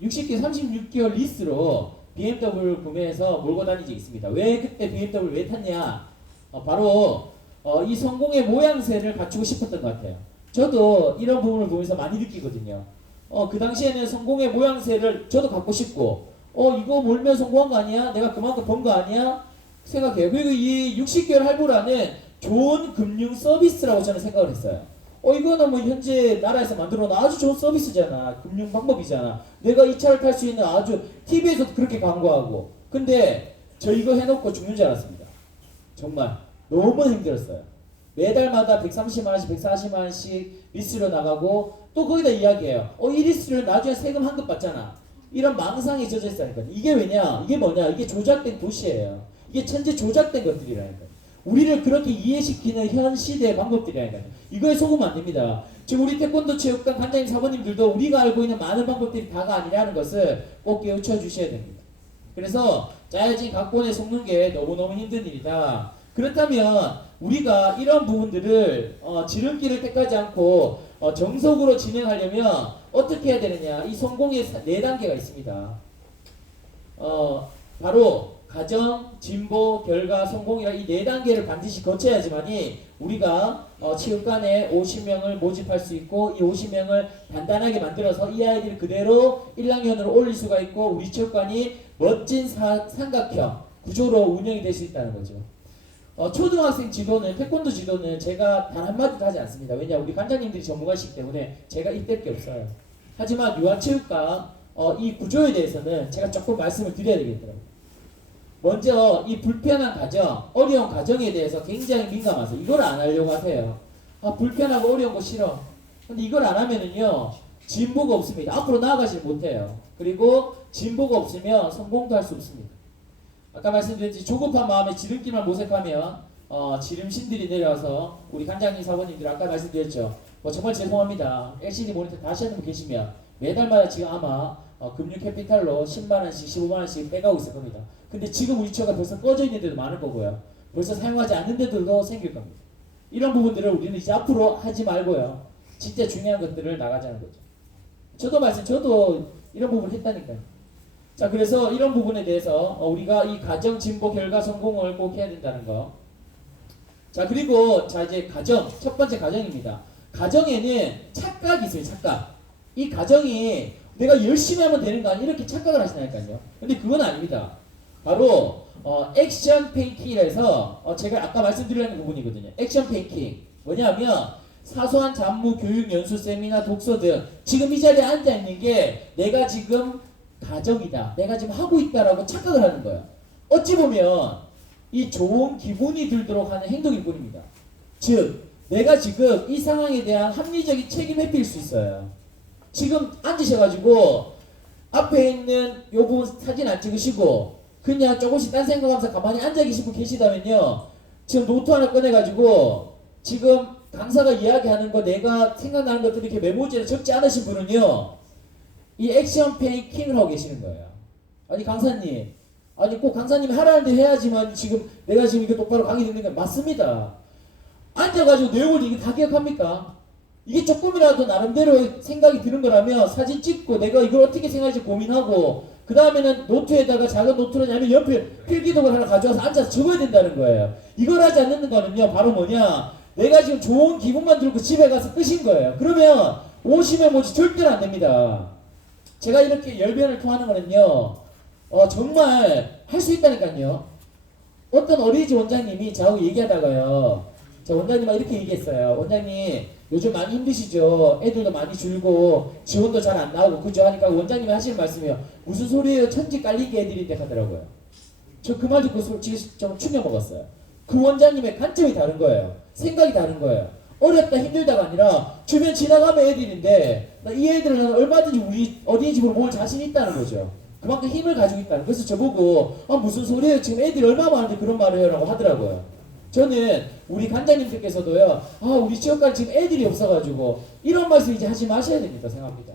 60개월, 36개월 리스로 BMW를 구매해서 몰고 다닌 적이 있습니다. 왜 그때 BMW를 왜 탔냐? 바로 이 성공의 모양새를 갖추고 싶었던 것 같아요. 저도 이런 부분을 보면서 많이 느끼거든요. 그 당시에는 성공의 모양새를 저도 갖고 싶고, 이거 몰면 성공한 거 아니야? 내가 그만큼 번 거 아니야? 생각해요. 그리고 이 60개월 할부라는 좋은 금융 서비스라고 저는 생각을 했어요. 이거는 뭐 현재 나라에서 만들어 놓은 아주 좋은 서비스잖아. 금융 방법이잖아. 내가 이 차를 탈 수 있는 아주 TV에서도 그렇게 광고하고. 근데 저 이거 해놓고 죽는 줄 알았습니다. 정말 너무 힘들었어요. 매달마다 130만 원씩, 140만 원씩 리스로 나가고 또 거기다 이야기해요. 이 리스를 나중에 세금 환급 받잖아. 이런 망상에 젖어 있으니까. 이게 왜냐? 이게 뭐냐? 이게 조작된 도시예요. 이게 천재 조작된 것들이라니까요. 우리를 그렇게 이해시키는 현 시대의 방법들이라니까요. 이거에 속으면 안 됩니다. 지금 우리 태권도 체육관 관장님 사모님들도 우리가 알고 있는 많은 방법들이 다가 아니라는 것을 꼭 깨우쳐 주셔야 됩니다. 그래서 짜여진 각본에 속는 게 너무너무 힘든 일이다. 그렇다면 우리가 이런 부분들을 지름길을 택하지 않고 정석으로 진행하려면 어떻게 해야 되느냐? 이 성공의 4단계가 있습니다. 바로 가정, 진보, 결과, 성공이라 이 4단계를 반드시 거쳐야지만이 우리가 체육관에 50명을 모집할 수 있고 이 50명을 단단하게 만들어서 이 아이들을 그대로 1학년으로 올릴 수가 있고 우리 체육관이 멋진 삼각형 구조로 운영이 될 수 있다는 거죠. 초등학생 지도는 태권도 지도는 제가 단 한마디도 하지 않습니다. 왜냐 우리 관장님들이 전문가시기 때문에 제가 이뗄 게 없어요. 하지만 유아체육관 이 구조에 대해서는 제가 조금 말씀을 드려야 되겠더라고요. 먼저 이 불편한 가정, 어려운 가정에 대해서 굉장히 민감하세요. 이걸 안 하려고 하세요. 불편하고 어려운 거 싫어. 근데 이걸 안 하면은요 진보가 없습니다. 앞으로 나아가지 못해요. 그리고 진보가 없으면 성공도 할 수 없습니다. 아까 말씀드렸듯이 조급한 마음에 지름길만 모색하면 지름신들이 내려와서 우리 관장님 사모님들 아까 말씀드렸죠. 정말 죄송합니다. LCD 모니터 다시 하는 분 계시면 매달마다 지금 아마 금융 캐피탈로 10만원씩 15만원씩 빼가고 있을 겁니다. 근데 지금 우리 처가 벌써 꺼져 있는 데도 많을 거고요. 벌써 사용하지 않는 데들도 생길 겁니다. 이런 부분들을 우리는 이제 앞으로 하지 말고요. 진짜 중요한 것들을 나가자는 거죠. 저도 이런 부분을 했다니까요. 자, 그래서 이런 부분에 대해서 우리가 이 가정, 진보, 결과, 성공을 꼭 해야 된다는 거. 자, 그리고 이제 가정, 첫 번째 가정입니다. 가정에는 착각이 있어요, 착각. 이 가정이 내가 열심히 하면 되는 거 아니야? 이렇게 착각을 하시나니까요. 근데 그건 아닙니다. 바로 액션 페인팅이라 해서 제가 아까 말씀드리는 부분이거든요. 액션 페인팅. 뭐냐면 사소한 잡무, 교육, 연수, 세미나, 독서 등 지금 이 자리에 앉아있는 게 내가 지금 가정이다. 내가 지금 하고 있다라고 착각을 하는 거예요. 어찌 보면 이 좋은 기분이 들도록 하는 행동일 뿐입니다. 즉 내가 지금 이 상황에 대한 합리적인 책임 회피일 수 있어요. 지금 앉으셔가지고 앞에 있는 요 부분 사진 안 찍으시고 그냥 조금씩 딴 생각하면서 가만히 앉아 계시고 계시다면요 지금 노트 하나 꺼내가지고 지금 강사가 이야기하는 거 내가 생각나는 것들 이렇게 메모지에 적지 않으신 분은요 이 액션 페이 킹을 하고 계시는 거예요. 아니 강사님, 아니 꼭 강사님이 하라는 데 해야지만 지금 내가 지금 이게 똑바로 강의 듣는 게 맞습니다. 앉아가지고 내용을 이게 다 기억합니까? 이게 조금이라도 나름대로 생각이 드는 거라면 사진 찍고 내가 이걸 어떻게 생각할지 고민하고 그 다음에는 노트에다가 작은 노트를 아니면 연필 필기독을 하나 가져와서 앉아서 적어야 된다는 거예요. 이걸 하지 않는 거는요 바로 뭐냐, 내가 지금 좋은 기분만 들고 집에 가서 끝인 거예요. 그러면 오시면 뭐지 절대로 안 됩니다. 제가 이렇게 열변을 토하는 거는요 정말 할 수 있다니까요. 어떤 어린이집 원장님이 저하고 얘기하다가요, 저 원장님하고 이렇게 얘기했어요. 원장님 요즘 많이 힘드시죠? 애들도 많이 줄고 지원도 잘 안 나오고 그죠? 하니까 원장님이 하시는 말씀이요, 무슨 소리예요? 천지 깔리게 애들인데 하더라고요. 저 그 말 듣고 지금 좀 충격 먹었어요. 그 원장님의 관점이 다른 거예요. 생각이 다른 거예요. 어렵다 힘들다가 아니라 주변 지나가면 애들인데 이 애들은 얼마든지 우리 어린이집으로 모을 자신이 있다는 거죠. 그만큼 힘을 가지고 있다는. 그래서 저보고 무슨 소리예요? 지금 애들이 얼마나 많은데 그런 말을 해요? 라고 하더라고요. 저는 우리 관장님들께서도요, 우리 지역까지 지금 애들이 없어가지고 이런 말씀 이제 하지 마셔야 됩니다 생각합니다.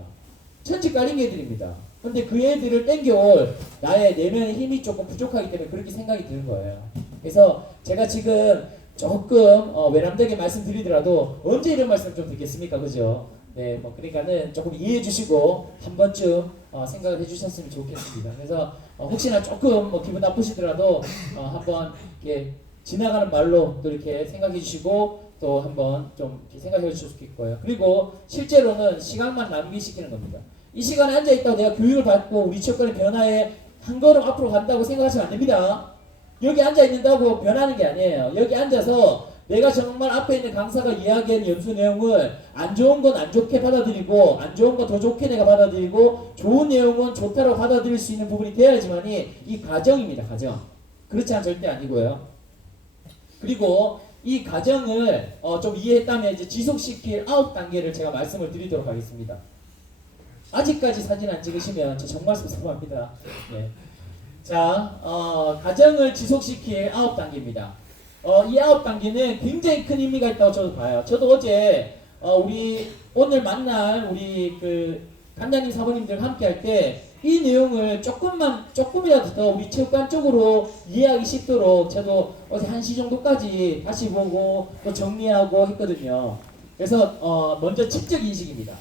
천지 깔린 애들입니다. 근데 그 애들을 땡겨올 나의 내면의 힘이 조금 부족하기 때문에 그렇게 생각이 드는 거예요. 그래서 제가 지금 조금 외람되게 말씀드리더라도 언제 이런 말씀 좀 듣겠습니까? 그죠? 네, 뭐 그러니까는 조금 이해해 주시고 한 번쯤 생각을 해 주셨으면 좋겠습니다. 그래서 혹시나 조금 뭐 기분 나쁘시더라도 한번 이렇게 지나가는 말로 또 이렇게 생각해 주시고 또 한번 좀 이렇게 생각해 주실 수 있고요. 그리고 실제로는 시간만 낭비시키는 겁니다. 이 시간에 앉아 있다고 내가 교육을 받고 우리 체육관의 변화에 한 걸음 앞으로 간다고 생각하시면 안 됩니다. 여기 앉아 있는다고 변하는 게 아니에요. 여기 앉아서 내가 정말 앞에 있는 강사가 이야기한 연수 내용을 안 좋은 건 안 좋게 받아들이고 안 좋은 건 더 좋게 내가 받아들이고 좋은 내용은 좋다고 받아들일 수 있는 부분이 돼야지만이 이 과정입니다. 과정. 그렇지 않은 절대 아니고요. 그리고 이 과정을 좀 이해했다면 이제 지속시킬 9단계를 제가 말씀을 드리도록 하겠습니다. 아직까지 사진 안 찍으시면 저 정말 섭섭합니다. 네. 자, 과정을 지속시킬 9단계입니다. 이 9단계는 굉장히 큰 의미가 있다고 저도 봐요. 저도 어제 우리 오늘 만날 우리 그 간장님 사모님들 함께 할 때 이 내용을 조금이라도 더 우리 체육관 쪽으로 이해하기 쉽도록 저도 어제 1시 정도까지 다시 보고 또 정리하고 했거든요. 그래서 먼저 지적 인식입니다.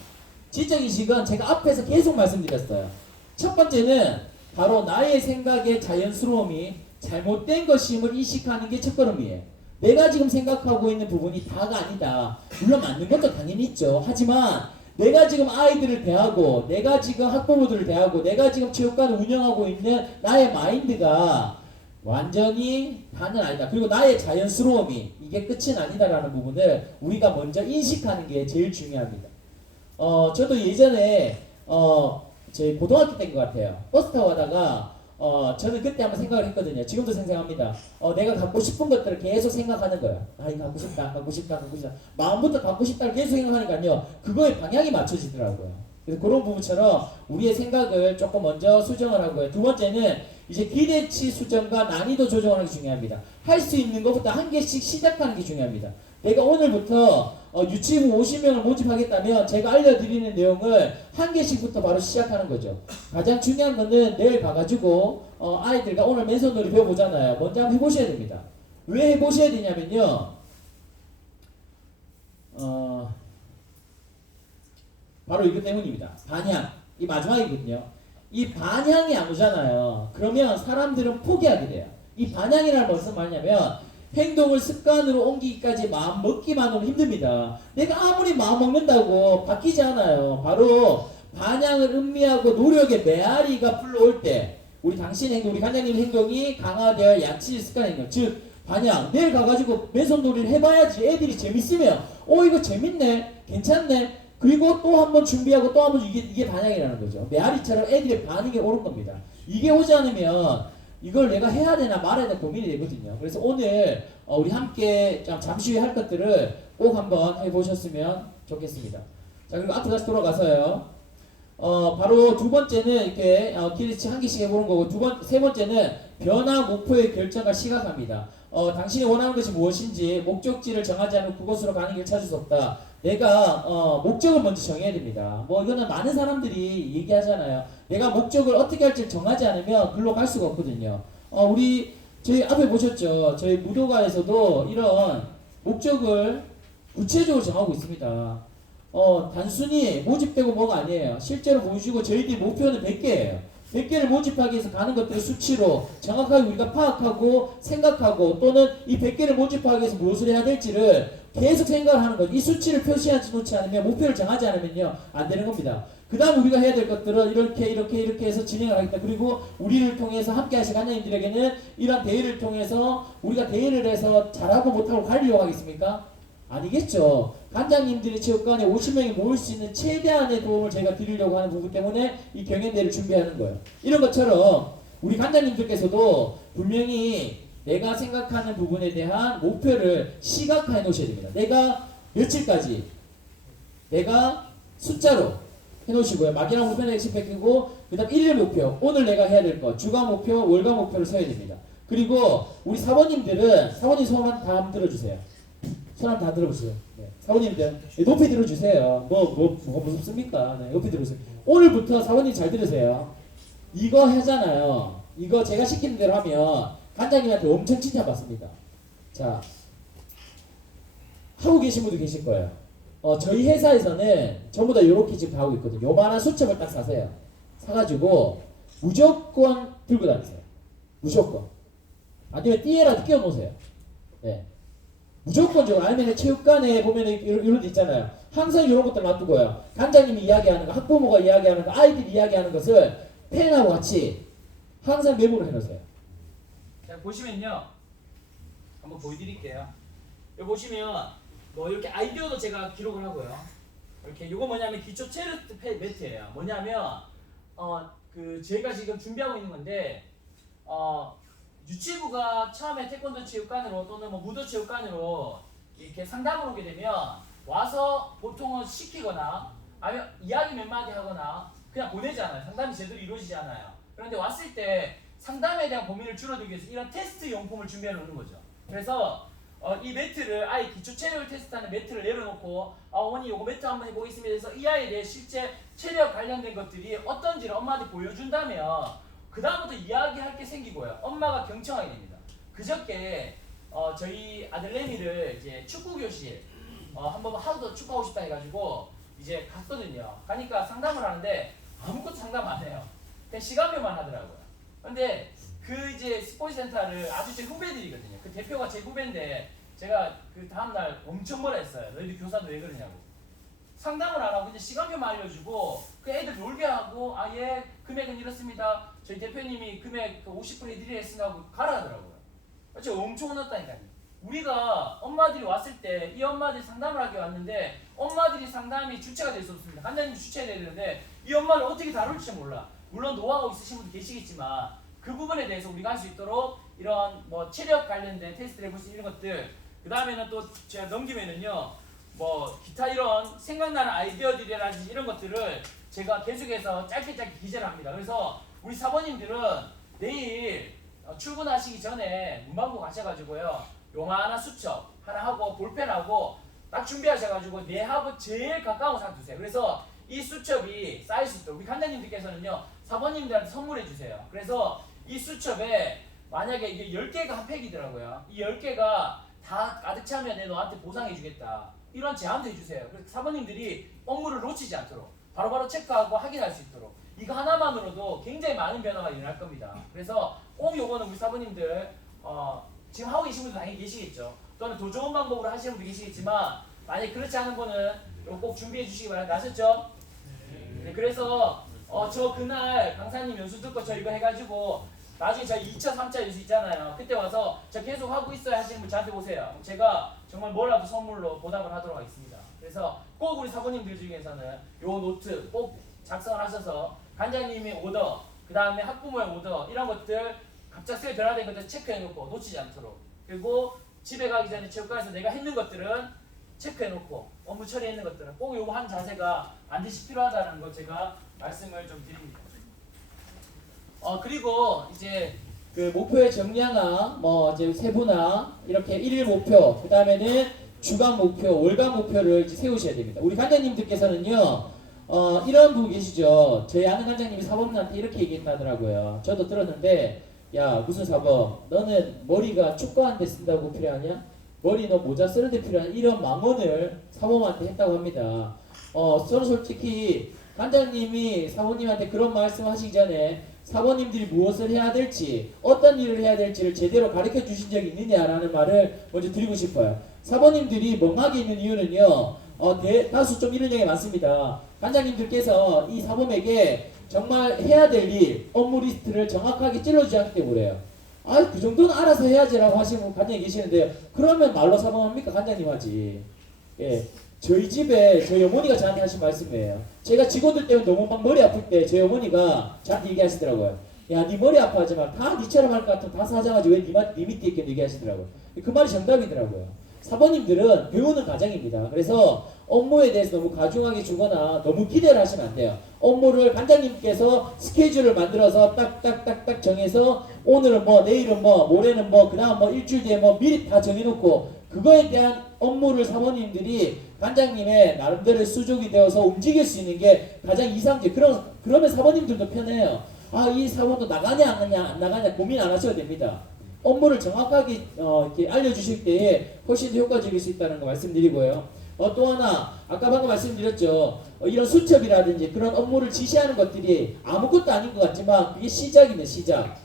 지적 인식은 제가 앞에서 계속 말씀드렸어요. 첫 번째는 바로 나의 생각의 자연스러움이 잘못된 것임을 인식하는 게 첫걸음이에요. 내가 지금 생각하고 있는 부분이 다가 아니다. 물론 맞는 것도 당연히 있죠. 하지만 내가 지금 아이들을 대하고 내가 지금 학부모들을 대하고 내가 지금 체육관을 운영하고 있는 나의 마인드가 완전히 다는 아니다. 그리고 나의 자연스러움이 이게 끝은 아니다라는 부분을 우리가 먼저 인식하는 게 제일 중요합니다. 저도 예전에 제 고등학교 때인 것 같아요. 버스 타고 가다가 저는 그때 한번 생각을 했거든요. 지금도 생각합니다. 내가 갖고 싶은 것들을 계속 생각하는 거예요. 이거 갖고 싶다, 갖고 싶다, 갖고 싶다. 마음부터 갖고 싶다를 계속 생각하니까요. 그거에 방향이 맞춰지더라고요. 그래서 그런 부분처럼 우리의 생각을 조금 먼저 수정을 하고요. 두 번째는 이제 기대치 수정과 난이도 조정하는 게 중요합니다. 할 수 있는 것부터 한 개씩 시작하는 게 중요합니다. 내가 오늘부터 유치부 50명을 모집하겠다면 제가 알려드리는 내용을 한 개씩부터 바로 시작하는 거죠. 가장 중요한 거는 내일 가가지고 아이들과 오늘 맨손놀이 배워보잖아요. 먼저 한번 해보셔야 됩니다. 왜 해보셔야 되냐면요. 바로 이것 때문입니다. 반향. 이 마지막이거든요. 이 반향이 안 오잖아요. 그러면 사람들은 포기하게 돼요. 이 반향이라는 무슨 말이냐면 행동을 습관으로 옮기기까지 마음 먹기만으로는 힘듭니다. 내가 아무리 마음 먹는다고 바뀌지 않아요. 바로 반향을 음미하고 노력의 메아리가 불러올 때 우리 당신 행동, 우리 관장님 행동이 강화되어 양치 습관 행동, 즉 반향. 내일 가가지고 맨손놀이를 해봐야지. 애들이 재밌으면 이거 재밌네, 괜찮네. 그리고 또 한 번 준비하고 또 한 번 이게 반향이라는 거죠. 메아리처럼 애들의 반응이 오는 겁니다. 이게 오지 않으면 이걸 내가 해야 되나 말아야 되나 고민이 되거든요. 그래서 오늘 우리 함께 잠시 후에 할 것들을 꼭 한번 해보셨으면 좋겠습니다. 자, 그리고 앞으로 다시 돌아가서요. 바로 두 번째는 이렇게 기대치 한 개씩 해보는 거고 세 번째는 변화 목표의 결정을 시각합니다. 당신이 원하는 것이 무엇인지 목적지를 정하지 않으면 그곳으로 가는 길을 찾을 수 없다. 내가 목적을 먼저 정해야 됩니다. 뭐 이거는 많은 사람들이 얘기하잖아요. 내가 목적을 어떻게 할지 정하지 않으면 글로 갈 수가 없거든요. 우리 저희 앞에 보셨죠? 저희 무도가에서도 이런 목적을 구체적으로 정하고 있습니다. 단순히 모집되고 뭐가 아니에요. 실제로 보여주고 저희들이 목표는 100개예요. 100개를 모집하기 위해서 가는 것들을 수치로 정확하게 우리가 파악하고 생각하고 또는 이 100개를 모집하기 위해서 무엇을 해야 될지를 계속 생각을 하는 거죠. 이 수치를 표시하지 놓지 않으면 목표를 정하지 않으면요 안 되는 겁니다. 그 다음 우리가 해야 될 것들은 이렇게 해서 진행을 하겠다. 그리고 우리를 통해서 함께 하실 간장님들에게는 이런 대회를 통해서 우리가 대회를 해서 잘하고 못하고 가리려고 하겠습니까? 아니겠죠. 간장님들이 체육관에 50명이 모일 수 있는 최대한의 도움을 제가 드리려고 하는 부분 때문에 이 경연대회를 준비하는 거예요. 이런 것처럼 우리 간장님들께서도 분명히 내가 생각하는 부분에 대한 목표를 시각화해 놓으셔야 됩니다. 내가 며칠까지 내가 숫자로 해놓으시고요. 막이랑 후변의 엑스팩이고 그 다음 1일 목표, 오늘 내가 해야 될 것, 주간 목표, 월간 목표를 세워야 됩니다. 그리고 우리 사모님들은 사모님 손 다 한번 들어주세요. 손 한번 다 들어보세요. 네. 사모님들 높이 들어주세요. 뭐가 무섭습니까? 네, 높이 들어주세요. 오늘부터 사모님 잘 들으세요. 이거 하잖아요. 이거 제가 시키는 대로 하면 간장님한테 엄청 칭찬받습니다. 자, 하고 계신 분도 계실 거예요. 저희 회사에서는 전부 다 이렇게 지금 다 하고 있거든요. 요만한 수첩을 딱 사세요. 사가지고 무조건 들고 다니세요. 무조건. 아니면 띠에라도 끼워 놓으세요. 네. 무조건적으로. 아니면 체육관에 보면 이런 데 있잖아요. 항상 이런 것들 놔두고요. 간장님이 이야기하는 거, 학부모가 이야기하는 거, 아이들이 이야기하는 것을 펜하고 같이 항상 메모를 해놓으세요. 자, 보시면요. 한번 보여드릴게요. 여기 보시면 뭐 이렇게 아이디어도 제가 기록을 하고요. 이렇게 이거 뭐냐면 기초 체르트 매트예요. 뭐냐면 그 제가 지금 준비하고 있는 건데 유치부가 처음에 태권도 체육관으로 또는 뭐 무도 체육관으로 이렇게 상담을 오게 되면 와서 보통은 시키거나 아니면 이야기 몇 마디 하거나 그냥 보내잖아요. 상담이 제대로 이루어지지 않아요. 그런데 왔을 때 상담에 대한 고민을 줄여들기 위해서 이런 테스트 용품을 준비해 놓는 거죠. 그래서 이 매트를 아이 기초 체력을 테스트하는 매트를 내려놓고 어머니 요거 매트 한번 해보겠습니다. 그래서 이 아이에 대해 실제 체력 관련된 것들이 어떤지를 엄마한테 보여준다면 그 다음부터 이야기할 게 생기고요. 엄마가 경청하게 됩니다. 그저께 저희 아들 레미를 이제 축구 교실 한번 하도 축구하고 싶다 해가지고 이제 갔거든요. 가니까 상담을 하는데 아무것도 상담 안 해요. 그냥 시간표만 하더라고요. 근데 그 이제 스포츠센터를 아주 제 후배들이거든요. 그 대표가 제 후배인데 제가 그 다음날 엄청 뭐라 했어요. 너희들 교사도 왜 그러냐고. 상담을 안 하고 이제 시간표만 알려주고 그 애들 놀게 하고 예 금액은 이렇습니다. 저희 대표님이 금액 50% 해드리겠습니다 하고 가라 하더라고요. 제가 엄청 혼났다니까요. 우리가 엄마들이 왔을 때 이 엄마들이 상담을 하기 왔는데 엄마들이 상담이 주체가 될 수 없습니다. 간장님도 주체해야 되는데 이 엄마를 어떻게 다룰지 몰라. 물론 노하우 있으신 분도 계시겠지만 그 부분에 대해서 우리가 할 수 있도록 이런 뭐 체력 관련된 테스트를 해볼 수 있는 것들 그 다음에는 또 제가 넘기면은요 뭐 기타 이런 생각나는 아이디어들이라든지 이런 것들을 제가 계속해서 짧게 기재를 합니다. 그래서 우리 사모님들은 내일 출근하시기 전에 문방구 가셔가지고요 요만한 수첩 하나 하고 볼펜하고 딱 준비하셔가지고 내하고 제일 가까운 상 두세요. 그래서 이 수첩이 쌓일 수 있도록 우리 간장님들께서는요 사모님들한테 선물해 주세요. 그래서 이 수첩에 만약에 이게 10개가 한 팩이더라고요. 이 10개가 다 가득 차면 내 너한테 보상해 주겠다. 이런 제안도 해주세요. 그래서 사모님들이 업무를 놓치지 않도록 바로바로 체크하고 확인할 수 있도록 이거 하나만으로도 굉장히 많은 변화가 일어날 겁니다. 그래서 꼭 요거는 우리 사모님들 지금 하고 계신 분도 당연히 계시겠죠. 또는 더 좋은 방법으로 하시는 분도 계시겠지만 만약에 그렇지 않은 분은 이거 꼭 준비해 주시기 바랍니다. 아셨죠? 네, 그래서 저 그날 강사님 연수 듣고 저 이거 해가지고 나중에 저희 2차, 3차 연수 있잖아요. 그때 와서 저 계속 하고 있어요 하시는 분 저한테 오세요. 제가 정말 뭐라도 선물로 보답을 하도록 하겠습니다. 그래서 꼭 우리 사부님들 중에서는 요 노트 꼭 작성을 하셔서 간장님의 오더, 그 다음에 학부모의 오더 이런 것들 갑작스레 변화된 것들 체크해놓고 놓치지 않도록 그리고 집에 가기 전에 체육관에서 내가 했는 것들은 체크해놓고 업무 처리했는 것들은 꼭 요거 한 자세가 반드시 필요하다는 거 제가 말씀을 좀 드립니다. 그리고 이제 그 목표의 정량화, 뭐 이제 세분화 이렇게 일일 목표, 그 다음에는 주간 목표, 월간 목표를 이제 세우셔야 됩니다. 우리 관장님들께서는요, 이런 분 계시죠. 저희 아는 관장님이 사범들한테 이렇게 얘기했다더라고요. 저도 들었는데, 야 무슨 사범, 너는 머리가 축구하는데 쓴다고 필요하냐? 머리 너 모자 쓰는데 필요하냐? 이런 망언을 사범한테 했다고 합니다. 저는 솔직히 관장님이 사모님한테 그런 말씀하시기 전에 사모님들이 무엇을 해야 될지, 어떤 일을 해야 될지를 제대로 가르쳐 주신 적이 있느냐라는 말을 먼저 드리고 싶어요. 사모님들이 멍하게 있는 이유는요, 다수 좀 이런 얘기 많습니다. 관장님들께서 이 사범에게 정말 해야 될 일, 업무 리스트를 정확하게 찔러주지 않기 때문에 그래요. 그 정도는 알아서 해야지라고 하시는 관장님 계시는데요. 그러면 말로 사범합니까? 관장님 하지. 예. 저희 집에 저희 어머니가 저한테 하신 말씀이에요. 제가 직원들 때문에 너무 막 머리 아플 때 저희 어머니가 저한테 얘기하시더라고요. 야, 네 머리 아파하지만 다 니처럼 할 것 같으면 다 사장하지 왜 네 밑에 있겠니 얘기하시더라고요. 그 말이 정답이더라고요. 사모님들은 배우는 과정입니다. 그래서 업무에 대해서 너무 과중하게 주거나 너무 기대를 하시면 안 돼요. 업무를 관장님께서 스케줄을 만들어서 딱딱딱딱 정해서 오늘은 뭐, 내일은 뭐, 모레는 뭐, 그 다음 뭐 일주일 뒤에 뭐 미리 다 정해놓고 그거에 대한 업무를 사모님들이 관장님의 나름대로 수족이 되어서 움직일 수 있는 게 가장 이상적. 그러면 사모님들도 편해요. 이 사모도 나가냐 안 나가냐 고민 안 하셔도 됩니다. 업무를 정확하게 이렇게 알려주실 때에 훨씬 더 효과적일 수 있다는 거 말씀드리고요. 또 하나 아까 방금 말씀드렸죠. 이런 수첩이라든지 그런 업무를 지시하는 것들이 아무것도 아닌 것 같지만 그게 시작입니다. 시작.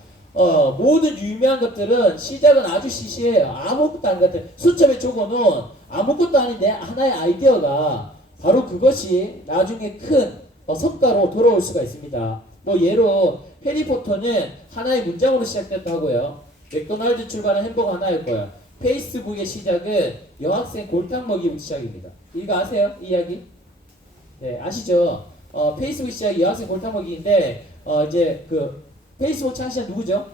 모든 유명한 것들은 시작은 아주 시시해요. 아무것도 아닌 것 같아요. 수첩에 적어놓은 아무것도 아닌 내 하나의 아이디어가 바로 그것이 나중에 큰 성과로 돌아올 수가 있습니다. 뭐 예로 해리포터는 하나의 문장으로 시작됐다고요. 맥도날드 출발은 햄버거 하나였고요. 페이스북의 시작은 여학생 골탕 먹이부터 시작입니다. 이거 아세요? 이 이야기? 네, 아시죠? 페이스북 시작이 여학생 골탕 먹이인데 이제 그 페이스북 창시자 누구죠?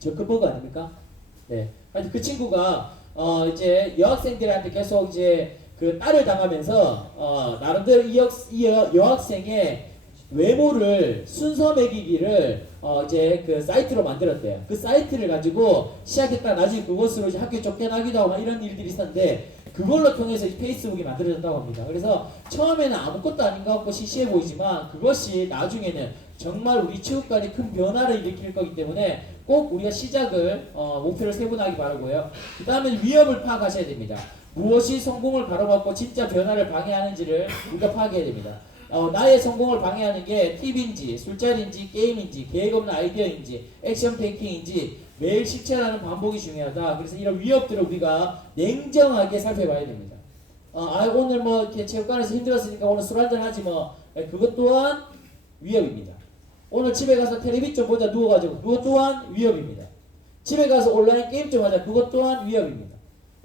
저크버그 아닙니까? 네. 하여튼 그 친구가 이제 여학생들한테 계속 이제 그 딸을 당하면서 나름대로 이 여학생의 외모를 순서 매기기를 이제 그 사이트로 만들었대요. 그 사이트를 가지고 시작했다 나중에 그것으로 이제 학교에 쫓겨나기도 하고 이런 일들이 있었는데 그걸로 통해서 페이스북이 만들어졌다고 합니다. 그래서 처음에는 아무것도 아닌 것 같고 시시해 보이지만 그것이 나중에는 정말 우리 체육관에 큰 변화를 일으킬 거기 때문에 꼭 우리가 시작을 목표를 세분하기 바라고요. 그 다음에 위협을 파악하셔야 됩니다. 무엇이 성공을 가로막고 진짜 변화를 방해하는지를 우리가 파악해야 됩니다. 나의 성공을 방해하는 게 TV인지 술자리인지 게임인지 계획 없는 아이디어인지 액션 테이킹인지 매일 실천하는 반복이 중요하다. 그래서 이런 위협들을 우리가 냉정하게 살펴봐야 됩니다. 오늘 뭐 이렇게 체육관에서 힘들었으니까 오늘 술 한잔 하지 뭐. 그것 또한 위협입니다. 오늘 집에 가서 텔레비 좀 보자 누워가지고 그것 또한 위협입니다. 집에 가서 온라인 게임 좀 하자 그것 또한 위협입니다.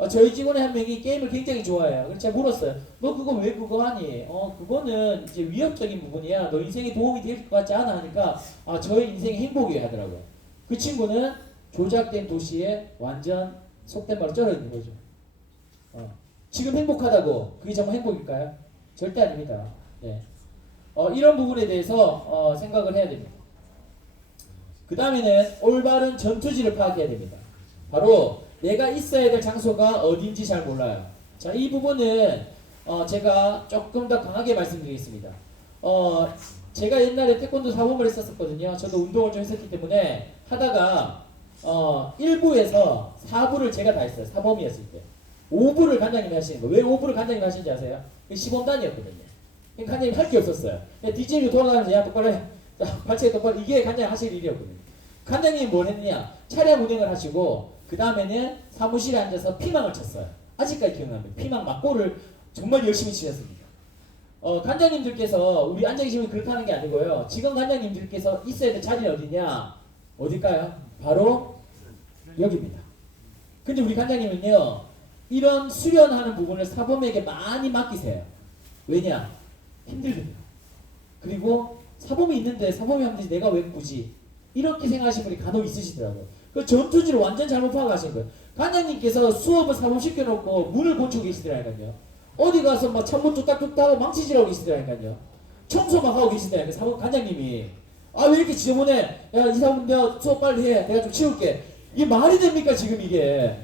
저희 직원의 한 명이 게임을 굉장히 좋아해요. 그래서 제가 물었어요. 너 그거 왜 그거 하니? 그거는 이제 위협적인 부분이야. 너 인생에 도움이 될 것 같지 않아? 하니까 저의 인생의 행복이에요 하더라고요. 그 친구는 조작된 도시에 완전 속된 말로 쩔어 있는 거죠. 지금 행복하다고 그게 정말 행복일까요? 절대 아닙니다. 네. 이런 부분에 대해서 생각을 해야 됩니다. 그 다음에는 올바른 전투지를 파악해야 됩니다. 바로 내가 있어야 될 장소가 어딘지 잘 몰라요. 자, 이 부분은 제가 조금 더 강하게 말씀드리겠습니다. 제가 옛날에 태권도 사범을 했었거든요. 저도 운동을 좀 했었기 때문에 하다가 1부에서 4부를 제가 다 했어요. 사범이었을 때. 5부를 관장님이 하시는 거예요. 왜 5부를 관장님이 하시는지 아세요? 시범단이었거든요. 관장님이 할 게 없었어요. DJ로 돌아가면서 야 똑바로 해. 자, 발차기 똑바로. 이게 관장님 하실 일이었거든요. 관장님이 뭘 했느냐? 차량 운행을 하시고 그 다음에는 사무실에 앉아서 피망을 쳤어요. 아직까지 기억납니다. 피망 막고를 정말 열심히 치셨습니다. 관장님들께서 우리 앉아 계시면 그렇게 하는 게 아니고요. 지금 관장님들께서 있어야 될 자리는 어디냐? 어딜까요? 바로 여기입니다. 근데 우리 관장님은요. 이런 수련하는 부분을 사범에게 많이 맡기세요. 왜냐? 힘들거든요. 그리고 사범이 있는데 사범이 하면 되지 내가 왜 굳이 이렇게 생각하시는 분이 간혹 있으시더라고요. 그 전투지를 완전 잘못 파악하신 거예요. 관장님께서 수업을 사범 시켜놓고 문을 고치고 계시더라니까요. 어디 가서 막 창문 뚝딱뚝딱 하고 망치질하고 계시더라니까요. 청소 막 하고 계시더라니까요. 사범 관장님이 아 왜 이렇게 지저분해? 야 이사분 내가 수업 빨리 해. 내가 좀 치울게. 이게 말이 됩니까 지금 이게?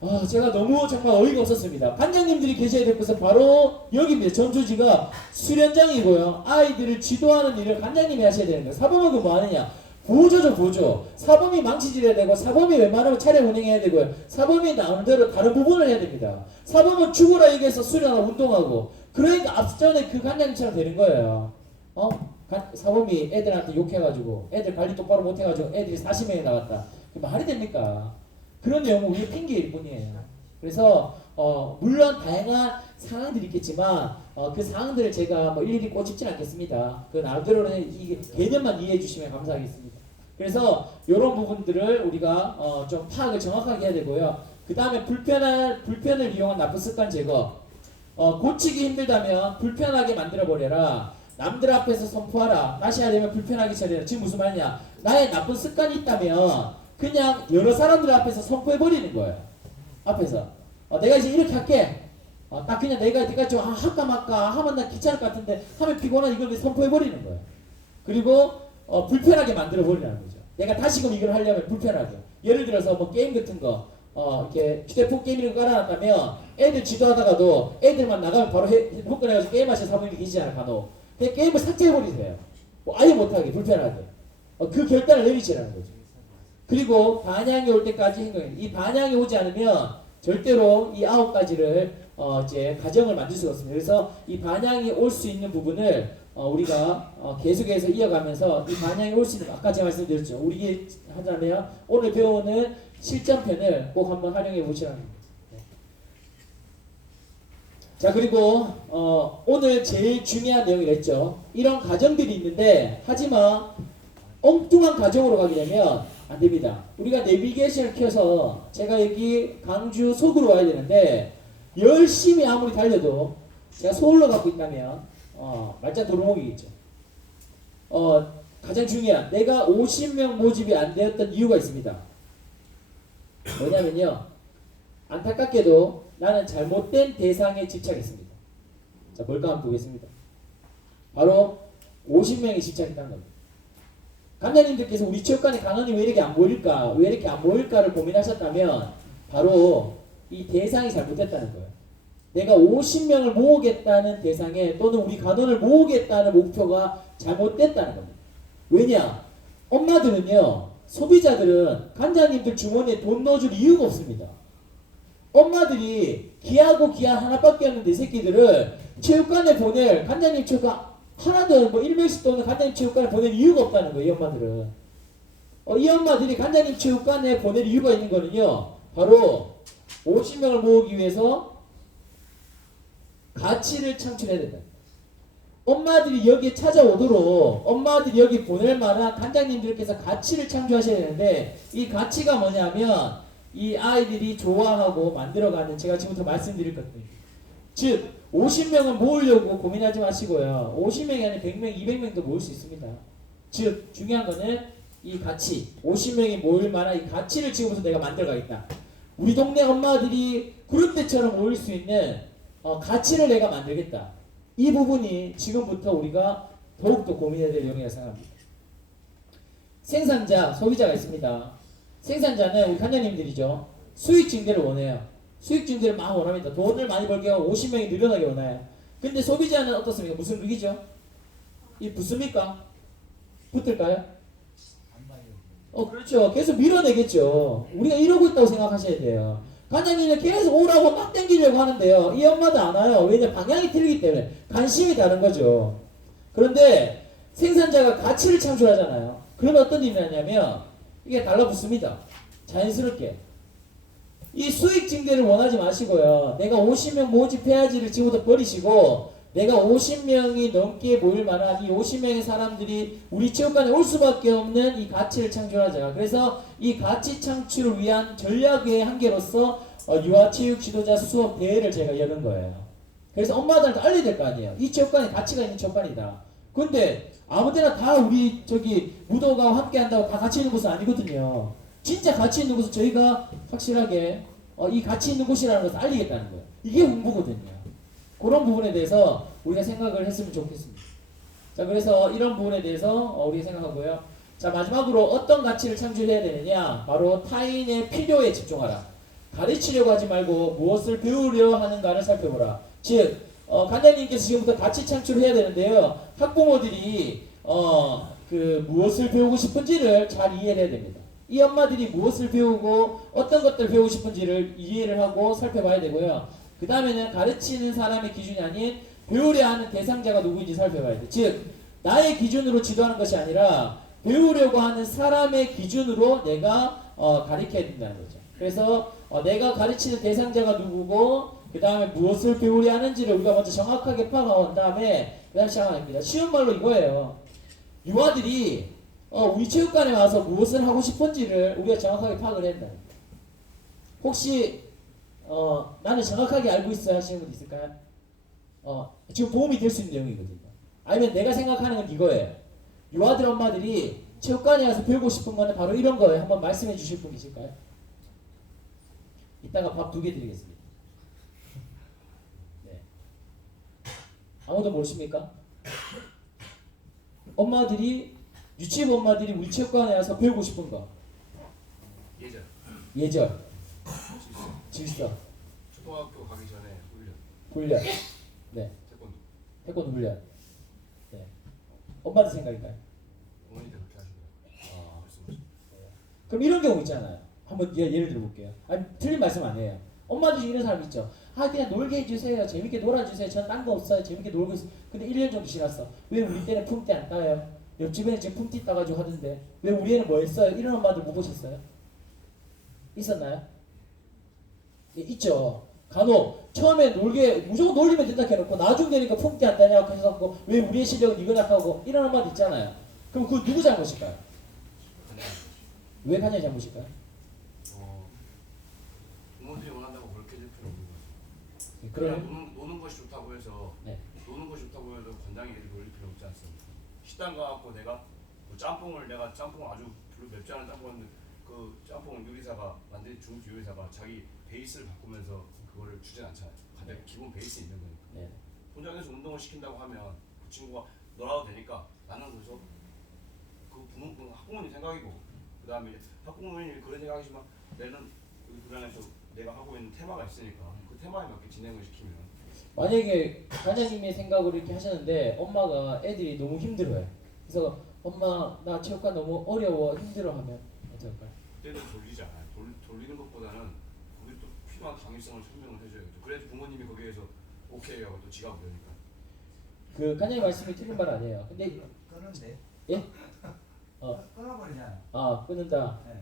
아 제가 너무 정말 어이가 없었습니다. 관장님들이 계셔야 될 곳은 바로 여기입니다. 전조지가 수련장이고요. 아이들을 지도하는 일을 관장님이 하셔야 되는 거예요. 사범은 그 뭐 하느냐? 보조죠 보조. 사범이 망치질해야 되고 사범이 웬만하면 차량 운행해야 되고요. 사범이 나오는 대로 다른 부분을 해야 됩니다. 사범은 죽어라 얘기해서 수련하고 운동하고 그러니까 앞전에 그 관장님처럼 되는 거예요. 사범이 애들한테 욕해가지고 애들 관리 똑바로 못해가지고 애들이 40명이 나왔다. 그 말이 됩니까? 그런 내용은 우리의 핑계일 뿐이에요. 그래서 물론 다양한 상황들이 있겠지만 그 상황들을 제가 뭐 일일이 꼬집진 않겠습니다. 그 나름대로는 이 개념만 이해해 주시면 감사하겠습니다. 그래서 이런 부분들을 우리가 좀 파악을 정확하게 해야 되고요. 그 다음에 불편을 이용한 나쁜 습관 제거. 고치기 힘들다면 불편하게 만들어 버려라. 남들 앞에서 선포하라. 다시 해야 되면 불편하게 처리해라. 지금 무슨 말이냐? 나의 나쁜 습관이 있다면 그냥 여러 사람들 앞에서 선포해 버리는 거예요. 앞에서 내가 이제 이렇게 할게. 딱 그냥 내가 좀 할까 말까 하면 나 귀찮을 것 같은데 하면 피곤한 이걸 선포해 버리는 거예요. 그리고 불편하게 만들어 버리라는 거죠. 내가 다시금 이걸 하려면 불편하게. 예를 들어서 뭐 게임 같은 거 이렇게 휴대폰 게임 이런 거 깔아놨다면 애들 지도하다가도 애들만 나가면 바로 핸드폰 꺼내가지고 게임하시는 사모님이 계시잖아요. 간혹. 그냥 게임을 삭제해 버리세요. 뭐 아예 못하게 불편하게. 그 결단을 내리시라는 거죠. 그리고 반향이 올 때까지 행동해요. 이 반향이 오지 않으면 절대로 이 9가지를 이제 가정을 만들 수가 없습니다. 그래서 이 반향이 올 수 있는 부분을 우리가 계속해서 이어가면서 이 반향이 올 수 있는 아까 제가 말씀드렸죠. 우리 하자면 오늘 배우는 실전편을 꼭 한번 활용해 보시라는 겁니다. 자 그리고 오늘 제일 중요한 내용이랬죠. 이런 가정들이 있는데 하지만 엉뚱한 가정으로 가게 되면 안 됩니다. 우리가 내비게이션을 켜서 제가 여기 강주 속으로 와야 되는데 열심히 아무리 달려도 제가 서울로 가고 있다면 말짱 도루묵이겠죠. 가장 중요한 내가 50명 모집이 안 되었던 이유가 있습니다. 뭐냐면요. 안타깝게도 나는 잘못된 대상에 집착했습니다. 자 뭘까 한번 보겠습니다. 바로 50명이 집착했다는 겁니다. 간장님들께서 우리 체육관에 강원이 왜 이렇게 안 모일까? 왜 이렇게 안 모일까를 고민하셨다면 바로 이 대상이 잘못됐다는 거예요. 내가 50명을 모으겠다는 대상에 또는 우리 간원을 모으겠다는 목표가 잘못됐다는 겁니다. 왜냐? 엄마들은요. 소비자들은 간장님들 주머니에 돈 넣어줄 이유가 없습니다. 엄마들이 기하고 기한 하나밖에 없는데 이 새끼들을 체육관에 보낼 간장님 체육관 하나도 뭐 1명씩 또는 간장님 체육관에 보낼 이유가 없다는 거예요. 이 엄마들은. 이 엄마들이 간장님 체육관에 보낼 이유가 있는 거는요. 바로 50명을 모으기 위해서 가치를 창출해야 된다. 엄마들이 여기에 찾아오도록 엄마들이 여기 보낼 만한 간장님들께서 가치를 창조하셔야 되는데 이 가치가 뭐냐면 이 아이들이 좋아하고 만들어가는 제가 지금부터 말씀드릴 것들. 즉 50명은 모으려고 고민하지 마시고요. 50명이 아니라 100명, 200명도 모을 수 있습니다. 즉 중요한 거는 이 가치, 50명이 모일 만한 이 가치를 지금부터 내가 만들어가겠다. 우리 동네 엄마들이 그룹대처럼 모일 수 있는 가치를 내가 만들겠다. 이 부분이 지금부터 우리가 더욱더 고민해야 될 내용이라고 생각합니다. 생산자, 소비자가 있습니다. 생산자는 우리 간장님들이죠. 수익 증대를 원해요. 수익 증대를 막 원합니다. 돈을 많이 벌게 하고 50명이 늘어나게 원해요. 근데 소비자는 어떻습니까? 무슨 룩이죠? 이 붙습니까? 붙을까요? 그렇죠. 계속 밀어내겠죠. 우리가 이러고 있다고 생각하셔야 돼요. 간장님은 계속 오라고 막 땡기려고 하는데요. 이 엄마도 안 와요. 왜냐면 방향이 틀리기 때문에. 관심이 다른 거죠. 그런데 생산자가 가치를 창출하잖아요. 그러면 어떤 일이 나냐면 이게 달라붙습니다. 자연스럽게. 이 수익 증대를 원하지 마시고요. 내가 50명 모집해야지를 지금부터 버리시고 내가 50명이 넘게 모일 만한 이 50명의 사람들이 우리 체육관에 올 수밖에 없는 이 가치를 창출하자. 그래서 이 가치 창출을 위한 전략의 한계로서 유아체육 지도자 수업 대회를 제가 여는 거예요. 그래서 엄마들한테 알려야 될 거 아니에요. 이 체육관에 가치가 있는 체육관이다. 근데 아무데나 다 우리 저기 무도가 함께 한다고 다 가치 있는 곳은 아니거든요. 진짜 가치 있는 곳은 저희가 확실하게 이 가치 있는 곳이라는 것을 알리겠다는 거예요. 이게 홍보거든요. 그런 부분에 대해서 우리가 생각을 했으면 좋겠습니다. 자, 그래서 이런 부분에 대해서 우리가 생각하고요. 자, 마지막으로 어떤 가치를 창출해야 되느냐? 바로 타인의 필요에 집중하라. 가르치려고 하지 말고 무엇을 배우려 하는가를 살펴보라. 즉, 간장님께서 지금부터 가치 창출해야 되는데요. 학부모들이 무엇을 배우고 싶은지를 잘 이해를 해야 됩니다. 이 엄마들이 무엇을 배우고 어떤 것들을 배우고 싶은지를 이해를 하고 살펴봐야 되고요. 그 다음에는 가르치는 사람의 기준이 아닌 배우려 하는 대상자가 누구인지 살펴봐야 돼. 즉, 나의 기준으로 지도하는 것이 아니라 배우려고 하는 사람의 기준으로 내가 가르쳐야 된다는 거죠. 그래서 내가 가르치는 대상자가 누구고 그 다음에 무엇을 배우려 하는지를 우리가 먼저 정확하게 파악한 다음에 그 다음 시작합니다. 쉬운 말로 이거예요. 유아들이 우리 체육관에 와서 무엇을 하고 싶은지를 우리가 정확하게 파악을 해야 된다. 혹시 나는 정확하게 알고 있어야 하시는 분 있을까요? 지금 도움이 될 수 있는 내용이거든요. 아니면 내가 생각하는 건 이거예요. 유아들 엄마들이 체육관에 와서 배우고 싶은 거는 바로 이런 거예요. 한번 말씀해 주실 분 계실까요? 이따가 밥 2개 드리겠습니다. 네. 아무도 모르십니까? 엄마들이 유치부 엄마들이 우리 체육관에 와서 배우고 싶은 거. 예절. 질서. 초등학교 가기 전에 훈련. 네. 태권도 훈련. 네. 엄마들 생각인가요? 어머니들 그렇게 하시더라고요. 말씀하시죠. 그럼 이런 경우 있잖아요. 한번 예를 들어볼게요. 아니, 틀린 말씀 아니에요. 엄마들 중에 이런 사람 있죠. 그냥 놀게 해주세요. 재밌게 놀아주세요. 전 딴 거 없어요. 재밌게 놀고 있어요. 근데 1년 정도 지났어. 왜 우리 때는 품대 안 따요? 옆집에는 지금 품띠 따가지고 하던데 왜 우리 애는 뭐 했어요? 이런 엄마들 못 보셨어요? 있었나요? 예, 있죠. 간혹 처음에 놀게 무조건 놀리면 된다 해놓고 나중 되니까 품띠 안 따냐고 해서 왜 우리의 실력은 이거냐 하고 이런 엄마들 있잖아요. 그럼 그거 누구 잘못일까요? 왜 가장이 잘못일까요? 부모들이 원한다고 그렇게 해줄 필요 없는 거죠. 그러면 노는 것이 좋다고 해서 네. 노는 것이 좋다고 해서 권장이 놀릴 필요 없지 않습니까? 식당 가갖고 내가 짬뽕을 아주 별로 맵지 않은 짬뽕을 했는데 그 짬뽕 요리사가 만든 중국 요리사가 자기 베이스를 바꾸면서 그거를 주진 않잖아요. 가장 기본 베이스 있는 거니까. 네. 본장에서 운동을 시킨다고 하면 그 친구가 너라도 되니까 나는 그래서 그 학부모님 생각이고 그 다음에 학부모님이 그런 생각이지만 내는 그 안에서 내가 하고 있는 테마가 있으니까 그 테마에 맞게 진행을 시키면 만약에 관장님의 생각으로 이렇게 하셨는데 엄마가 애들이 너무 힘들어요. 그래서 엄마 나 체육관 너무 어려워 힘들어 하면 어떨까요? 그때는 돌리지 않아요. 돌리는 것보다는 거기 또 필요한 당위성을 설명을 해줘야죠. 그래야지 부모님이 거기에서 오케이 하고 또 지가 그러니까. 그 관장님 말씀이 틀린 말 아니에요. 근데 끄는데. 예? 끊어버리잖아. 끊는다. 네.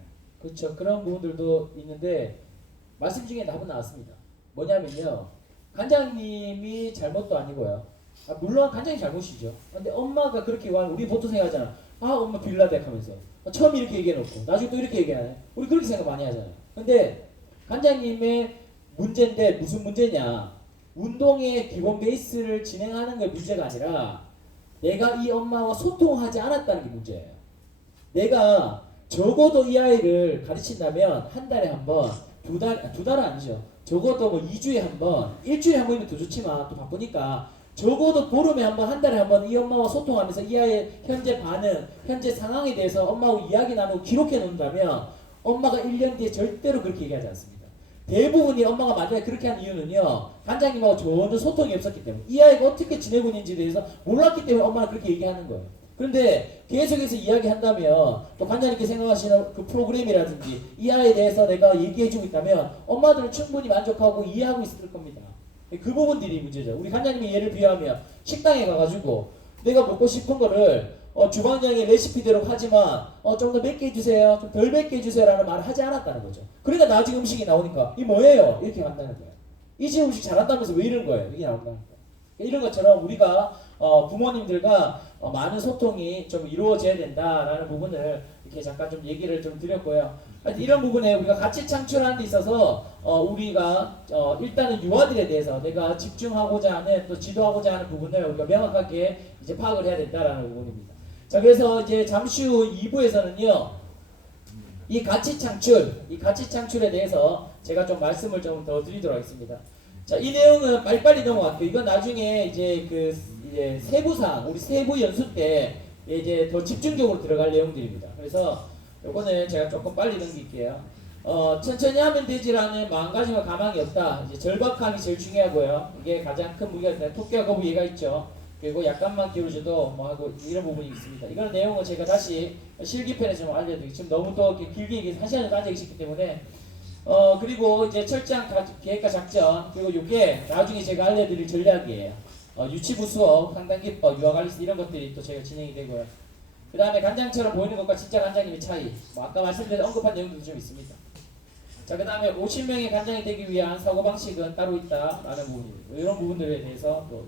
그렇죠. 그런 부분들도 있는데 말씀 중에 답은 나왔습니다. 뭐냐면요. 관장님이 잘못도 아니고요. 물론 관장이 잘못이죠. 근데 엄마가 그렇게 우리 보통 생각하잖아. 엄마 빌라덱 하면서 처음 이렇게 얘기해놓고 나중에 또 이렇게 얘기하네. 우리 그렇게 생각 많이 하잖아요. 근데 관장님의 문제인데 무슨 문제냐? 운동의 기본 베이스를 진행하는 게 문제가 아니라 내가 이 엄마와 소통하지 않았다는 게 문제예요. 내가 적어도 이 아이를 가르친다면 한 달에 한 번, 두 달은 아니죠. 적어도 뭐 2주에 한 번, 일주일에 한 번이면 더 좋지만 또 바쁘니까 적어도 보름에 한 번, 한 달에 한 번 이 엄마와 소통하면서 이 아이의 현재 반응, 현재 상황에 대해서 엄마하고 이야기 나누고 기록해 놓는다면 엄마가 1년 뒤에 절대로 그렇게 얘기하지 않습니다. 대부분이 엄마가 만약에 그렇게 한 이유는요. 관장님하고 전혀 소통이 없었기 때문에 이 아이가 어떻게 지내고 있는지에 대해서 몰랐기 때문에 엄마는 그렇게 얘기하는 거예요. 그런데 계속해서 이야기한다면 또 관장님께 생각하시는 그 프로그램이라든지 이 아이에 대해서 내가 얘기해주고 있다면 엄마들은 충분히 만족하고 이해하고 있을 겁니다. 그 부분들이 문제죠. 우리 관장님이 예를 비하면 식당에 가가지고 내가 먹고 싶은 거를 주방장의 레시피대로 하지만 좀 더 맵게 해주세요, 좀 덜 맵게 해주세요 라는 말을 하지 않았다는 거죠. 그러니까 나중에 음식이 나오니까 이 뭐예요? 이렇게 간다는 거예요. 이 집 음식 잘한다면서 왜 이런 거예요? 이게 나온다는 거예요. 이런 것처럼 우리가 부모님들과 많은 소통이 좀 이루어져야 된다라는 부분을 이렇게 잠깐 좀 얘기를 좀 드렸고요. 이런 부분에 우리가 가치 창출하는 데 있어서 우리가 일단은 유아들에 대해서 내가 집중하고자 하는 또 지도하고자 하는 부분을 우리가 명확하게 이제 파악을 해야 된다라는 부분입니다. 자, 그래서 이제 잠시 후 2부에서는요. 이 가치 창출에 대해서 제가 좀 말씀을 좀 더 드리도록 하겠습니다. 자, 이 내용은 빨리빨리 넘어갈게요. 이건 나중에 이제 그 이제 세부상 우리 세부 연수 때 이제 더 집중적으로 들어갈 내용들입니다. 그래서 요거는 제가 조금 빨리 넘길게요. 천천히 하면 되지라는 마음가짐과 가망이 없다. 이제 절박함이 제일 중요하고요. 이게 가장 큰 무게가 된다. 토끼와 거북 얘가 있죠. 그리고 약간만 기울여줘도 뭐 하고 이런 부분이 있습니다. 이런 내용은 제가 다시 실기편에서 좀 알려드리고 지금 너무 또 이렇게 길게 얘기해서 1시간을 빠지기 싫기 때문에 그리고 이제 철저한 계획과 작전 그리고 이게 나중에 제가 알려드릴 전략이에요. 유치부 수업, 상단기법, 유아관리스 이런 것들이 또 제가 진행이 되고요. 그 다음에 간장처럼 보이는 것과 진짜 간장님의 차이 뭐 아까 말씀드린 언급한 내용도 좀 있습니다. 자, 그 다음에 50명의 간장이 되기 위한 사고방식은 따로 있다라는 부분입니다. 이런 부분들에 대해서 또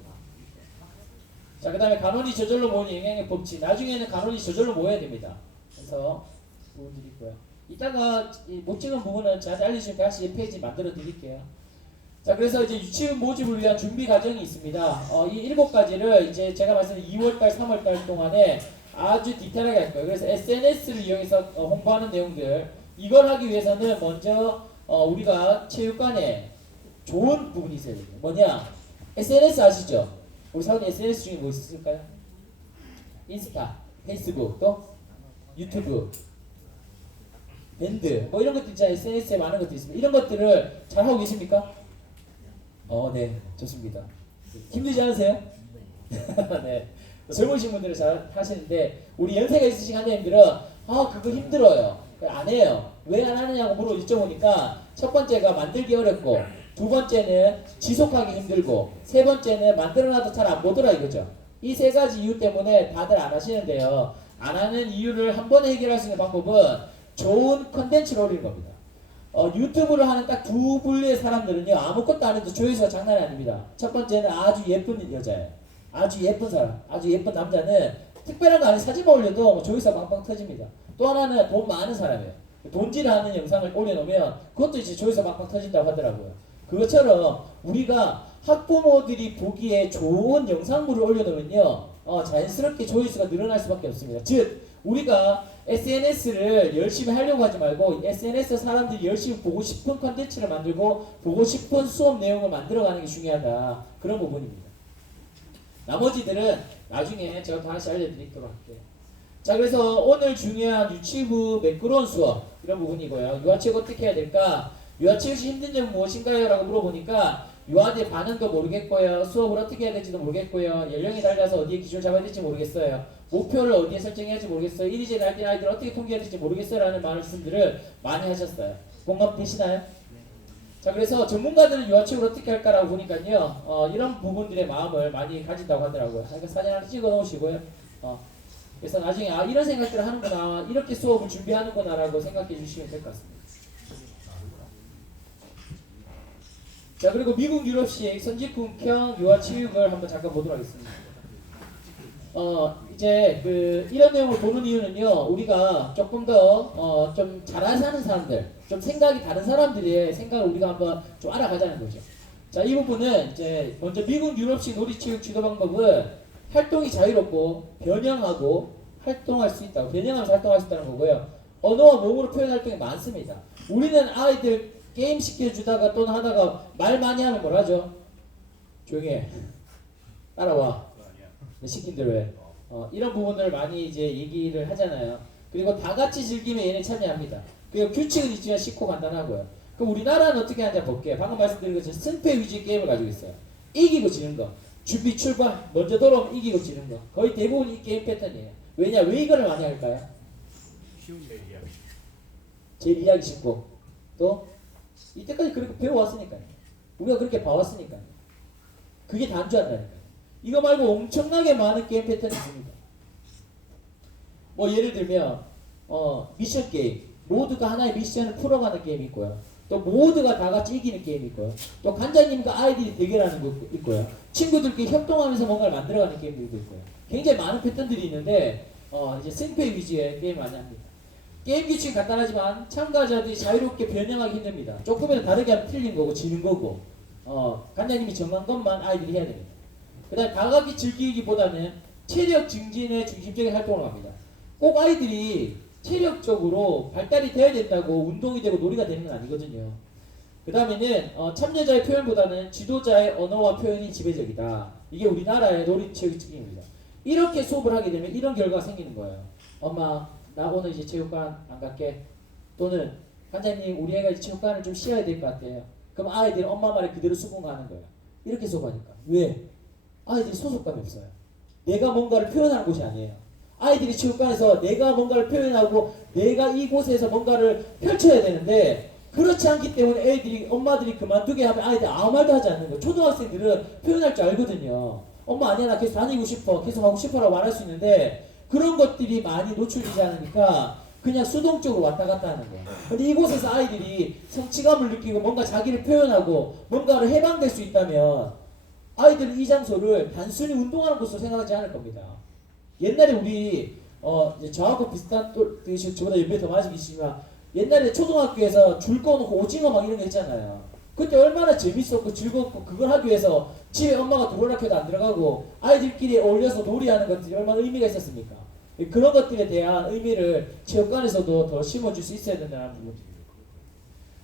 자, 그 다음에 간원이 저절로 모으는 영향의 법칙. 나중에는 간원이 저절로 모여야 됩니다. 그래서 부분들이 있고요. 이따가 못 찍은 부분은 저한테 알려주시면 다시 페이지 만들어 드릴게요. 자, 그래서 이제 유치원 모집을 위한 준비 과정이 있습니다. 이 7가지를 이제 제가 말씀드린 2월달, 3월달 동안에 아주 디테일하게 할 거예요. 그래서 SNS를 이용해서 홍보하는 내용들. 이걸 하기 위해서는 먼저 우리가 체육관에 좋은 부분이 있어야 돼요. 뭐냐? SNS 아시죠? 우리 사원님 SNS 중에 뭐 있을까요? 인스타, 페이스북, 또 유튜브, 밴드 뭐 이런 것들 있잖아요. SNS에 많은 것들이 있습니다. 이런 것들을 잘 하고 계십니까? 네, 좋습니다. 힘들지 않으세요? 네, 젊으신 분들은 잘 하시는데 우리 연세가 있으신 한자님들은 그거 힘들어요. 안 해요. 왜 안 하느냐고 여쭤보니까 첫 번째가 만들기 어렵고 두 번째는 지속하기 힘들고 세 번째는 만들어놔도 잘 안 보더라 이거죠. 이 세 가지 이유 때문에 다들 안 하시는데요. 안 하는 이유를 한 번에 해결할 수 있는 방법은 좋은 컨텐츠를 올리는 겁니다. 유튜브를 하는 딱 두 분류의 사람들은요. 아무것도 안 해도 조회수가 장난이 아닙니다. 첫 번째는 아주 예쁜 여자예요. 아주 예쁜 사람, 아주 예쁜 남자는 특별한 거 아니에요. 사진만 올려도 조회수가 빵빵 터집니다. 또 하나는 돈 많은 사람이에요. 돈질하는 영상을 올려놓으면 그것도 이제 조회수가 빵빵 터진다고 하더라고요. 그것처럼 우리가 학부모들이 보기에 좋은 영상물을 올려놓으면요 자연스럽게 조회수가 늘어날 수밖에 없습니다. 즉 우리가 SNS를 열심히 하려고 하지 말고 SNS 사람들이 열심히 보고 싶은 컨텐츠를 만들고 보고 싶은 수업 내용을 만들어가는 게 중요하다. 그런 부분입니다. 나머지들은 나중에 제가 다시 알려드리도록 할게요. 자, 그래서 오늘 중요한 유치부 매끄러운 수업 이런 부분이고요. 유아체육 어떻게 해야 될까? 유아체육이 힘든 점은 무엇인가요? 라고 물어보니까 유아들 반응도 모르겠고요. 수업을 어떻게 해야 될지도 모르겠고요. 연령이 달라서 어디에 기준을 잡아야 될지 모르겠어요. 목표를 어디에 설정해야 할지 모르겠어요. 이리저리 할 때 아이들 어떻게 통계해야 될지 모르겠어요. 라는 말씀들을 많이 하셨어요. 공감 되시나요? 자, 그래서 전문가들은 유아체육을 어떻게 할까라고 보니까요. 이런 부분들의 마음을 많이 가진다고 하더라고요. 그러니까 사진 하나 찍어 놓으시고요. 그래서 나중에 이런 생각들을 하는구나. 이렇게 수업을 준비하는구나 라고 생각해 주시면 될 것 같습니다. 자, 그리고 미국 유럽식 선진국형 유아체육을 한번 잠깐 보도록 하겠습니다. 이제 이런 내용을 보는 이유는요, 우리가 조금 더 좀 잘 사는 사람들, 좀 생각이 다른 사람들의 생각을 우리가 한번 좀 알아가자는 거죠. 자, 이 부분은 이제 먼저 미국 유럽식 놀이체육 지도 방법은 활동이 자유롭고 변형하고 활동할 수 있다. 변형하면서 활동할 수 있다는 거고요. 언어와 몸으로 표현 활동이 많습니다. 우리는 아이들 게임 시켜주다가 또는 하다가 말 많이 하면 뭘 하죠? 조용히 해. 따라와. 시킨 대로 해. 이런 부분들을 많이 이제 얘기를 하잖아요. 그리고 다 같이 즐기면 얘네 참여합니다. 그리고 규칙은 있지만 쉽고 간단하고요. 그럼 우리나라는 어떻게 하는지 볼게요. 방금 말씀드린 것처럼 승패 위주의 게임을 가지고 있어요. 이기고 지는 거. 준비 출발. 먼저 돌아오면 이기고 지는 거. 거의 대부분 이 게임 패턴이에요. 왜냐? 왜 이거를 많이 할까요? 제일 이해하기 쉽고 또 이때까지 그렇게 배워왔으니까요. 우리가 그렇게 봐왔으니까요. 그게 단조한다니까요. 이거 말고 엄청나게 많은 게임 패턴이 있습니다. 뭐 예를 들면 미션 게임. 모두가 하나의 미션을 풀어가는 게임이 있고요. 또 모두가 다 같이 이기는 게임이 있고요. 또 간장님과 아이들이 대결하는 거 있고요. 친구들끼리 협동하면서 뭔가를 만들어가는 게임들도 있고요. 굉장히 많은 패턴들이 있는데 이제 승패 위주의 게임을 많이 합니다. 게임 규칙이 간단하지만 참가자들이 자유롭게 변형하기 힘듭니다. 조금이라도 다르게 하면 틀린 거고 지는 거고 간장님이 정한 것만 아이들이 해야 됩니다. 그 다음에 다 같이 즐기기보다는 체력 증진에 중심적인 활동을 합니다. 꼭 아이들이 체력적으로 발달이 돼야 된다고 운동이 되고 놀이가 되는 건 아니거든요. 그 다음에는 참여자의 표현보다는 지도자의 언어와 표현이 지배적이다. 이게 우리나라의 놀이체육 특징입니다. 이렇게 수업을 하게 되면 이런 결과가 생기는 거예요. 엄마 나 오늘 이제 체육관 안 갈게. 또는 관장님 우리 애가 이제 체육관을 좀 쉬어야 될 것 같아요. 그럼 아이들은 엄마 말에 그대로 수긍하는 거예요. 이렇게 수업하니까. 왜? 아이들이 소속감이 없어요. 내가 뭔가를 표현하는 곳이 아니에요. 아이들이 체육관에서 내가 뭔가를 표현하고 내가 이곳에서 뭔가를 펼쳐야 되는데 그렇지 않기 때문에 애들이 엄마들이 그만두게 하면 아이들 아무 말도 하지 않는 거예요. 초등학생들은 표현할 줄 알거든요. 엄마 아니야 나 계속 다니고 싶어 계속 하고 싶어라고 말할 수 있는데 그런 것들이 많이 노출되지 않으니까 그냥 수동적으로 왔다 갔다 하는 거예요. 근데 이곳에서 아이들이 성취감을 느끼고 뭔가 자기를 표현하고 뭔가를 해방될 수 있다면 아이들은 이 장소를 단순히 운동하는 곳으로 생각하지 않을 겁니다. 옛날에 우리 이제 저하고 비슷한 또 저보다 연배 더 많으시지만 옛날에 초등학교에서 줄 꺼놓고 오징어 막 이런 거 했잖아요. 그때 얼마나 재밌었고 즐겁고 그걸 하기 위해서 집에 엄마가 도로락해도 안 들어가고 아이들끼리 어울려서 놀이하는 것들이 얼마나 의미가 있었습니까? 그런 것들에 대한 의미를 체육관에서도 더 심어줄 수 있어야 된다는 부분입니다.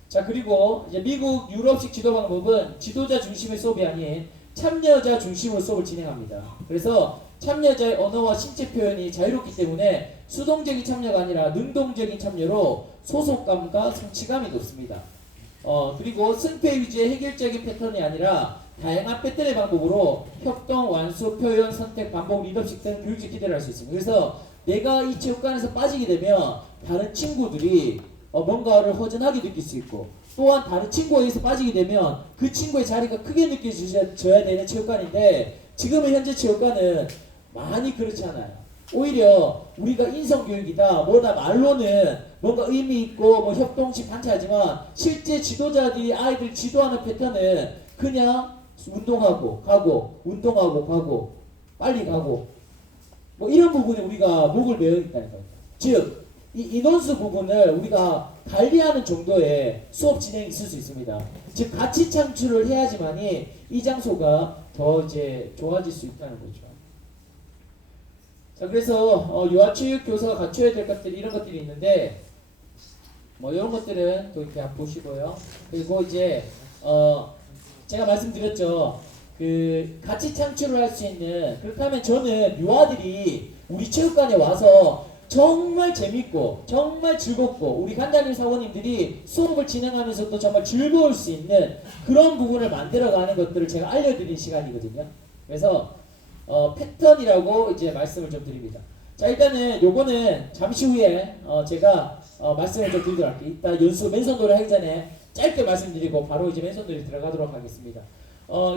자 그리고 이제 미국 유럽식 지도 방법은 지도자 중심의 수업이 아닌 참여자 중심으로 수업을 진행합니다. 그래서 참여자의 언어와 신체 표현이 자유롭기 때문에 수동적인 참여가 아니라 능동적인 참여로 소속감과 성취감이 높습니다. 그리고 승패 위주의 해결적인 패턴이 아니라 다양한 패턴의 방법으로 협동, 완수, 표현, 선택, 반복, 리더십 등 교육적 기대를 할 수 있습니다. 그래서 내가 이 체육관에서 빠지게 되면 다른 친구들이 뭔가를 허전하게 느낄 수 있고 또한 다른 친구에 의해서 빠지게 되면 그 친구의 자리가 크게 느껴져야 되는 체육관인데 지금의 현재 체육관은 많이 그렇지 않아요. 오히려 우리가 인성교육이다 뭐다 말로는 뭔가 의미 있고 뭐 협동식 단체하지만 실제 지도자들이 아이들 지도하는 패턴은 그냥 운동하고 가고 운동하고 가고 빨리 가고 뭐 이런 부분에 우리가 목을 메어 있다는 거예요. 즉 이 인원수 부분을 우리가 관리하는 정도의 수업 진행이 있을 수 있습니다. 즉 가치 창출을 해야지만이 이 장소가 더 이제 좋아질 수 있다는 거죠. 자 그래서 유아체육 교사가 갖춰야 될 것들이 이런 것들이 있는데 뭐 이런 것들은 또 이렇게 보시고요. 그리고 이제 제가 말씀드렸죠. 그 가치 창출을 할 수 있는 그렇다면 저는 유아들이 우리 체육관에 와서 정말 재밌고 정말 즐겁고 우리 관장님 사모님들이 수업을 진행하면서도 정말 즐거울 수 있는 그런 부분을 만들어가는 것들을 제가 알려드린 시간이거든요. 그래서 패턴이라고 이제 말씀을 좀 드립니다. 자 일단은 요거는 잠시 후에 제가 말씀을 좀 드리도록 할게요. 이따 연수 맨손놀이 하기 전에 짧게 말씀드리고 바로 이제 맨손놀이 들어가도록 하겠습니다.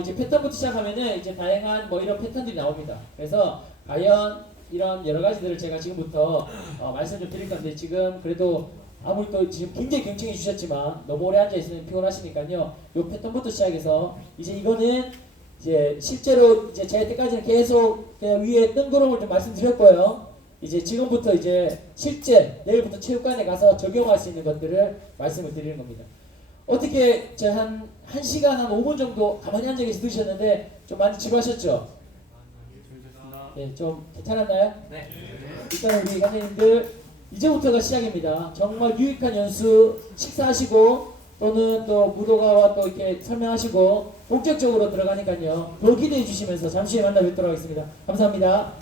이제 패턴부터 시작하면은 이제 다양한 뭐 이런 패턴들이 나옵니다. 그래서 과연 이런 여러 가지들을 제가 지금부터 말씀 좀 드릴 건데 지금 그래도 아무리 또 지금 굉장히 경청해 주셨지만 너무 오래 앉아 있으면 피곤하시니까요. 요 패턴부터 시작해서 이제 이거는 이제 실제로 이제 제가 때까지는 계속 그냥 위에 뜬구름을 좀 말씀드렸고요. 이제 지금부터 이제 실제 내일부터 체육관에 가서 적용할 수 있는 것들을 말씀을 드리는 겁니다. 어떻게 제가 한 시간 한 5분 정도 가만히 앉아 계시 드셨는데 좀 많이 지루하셨죠? 네, 좀 괜찮았나요? 네. 일단 우리 관장님들 이제부터가 시작입니다. 정말 유익한 연수 식사하시고 또는 또 무도가와 또 이렇게 설명하시고 본격적으로 들어가니까요. 더 기대해 주시면서 잠시 후에 만나 뵙도록 하겠습니다. 감사합니다.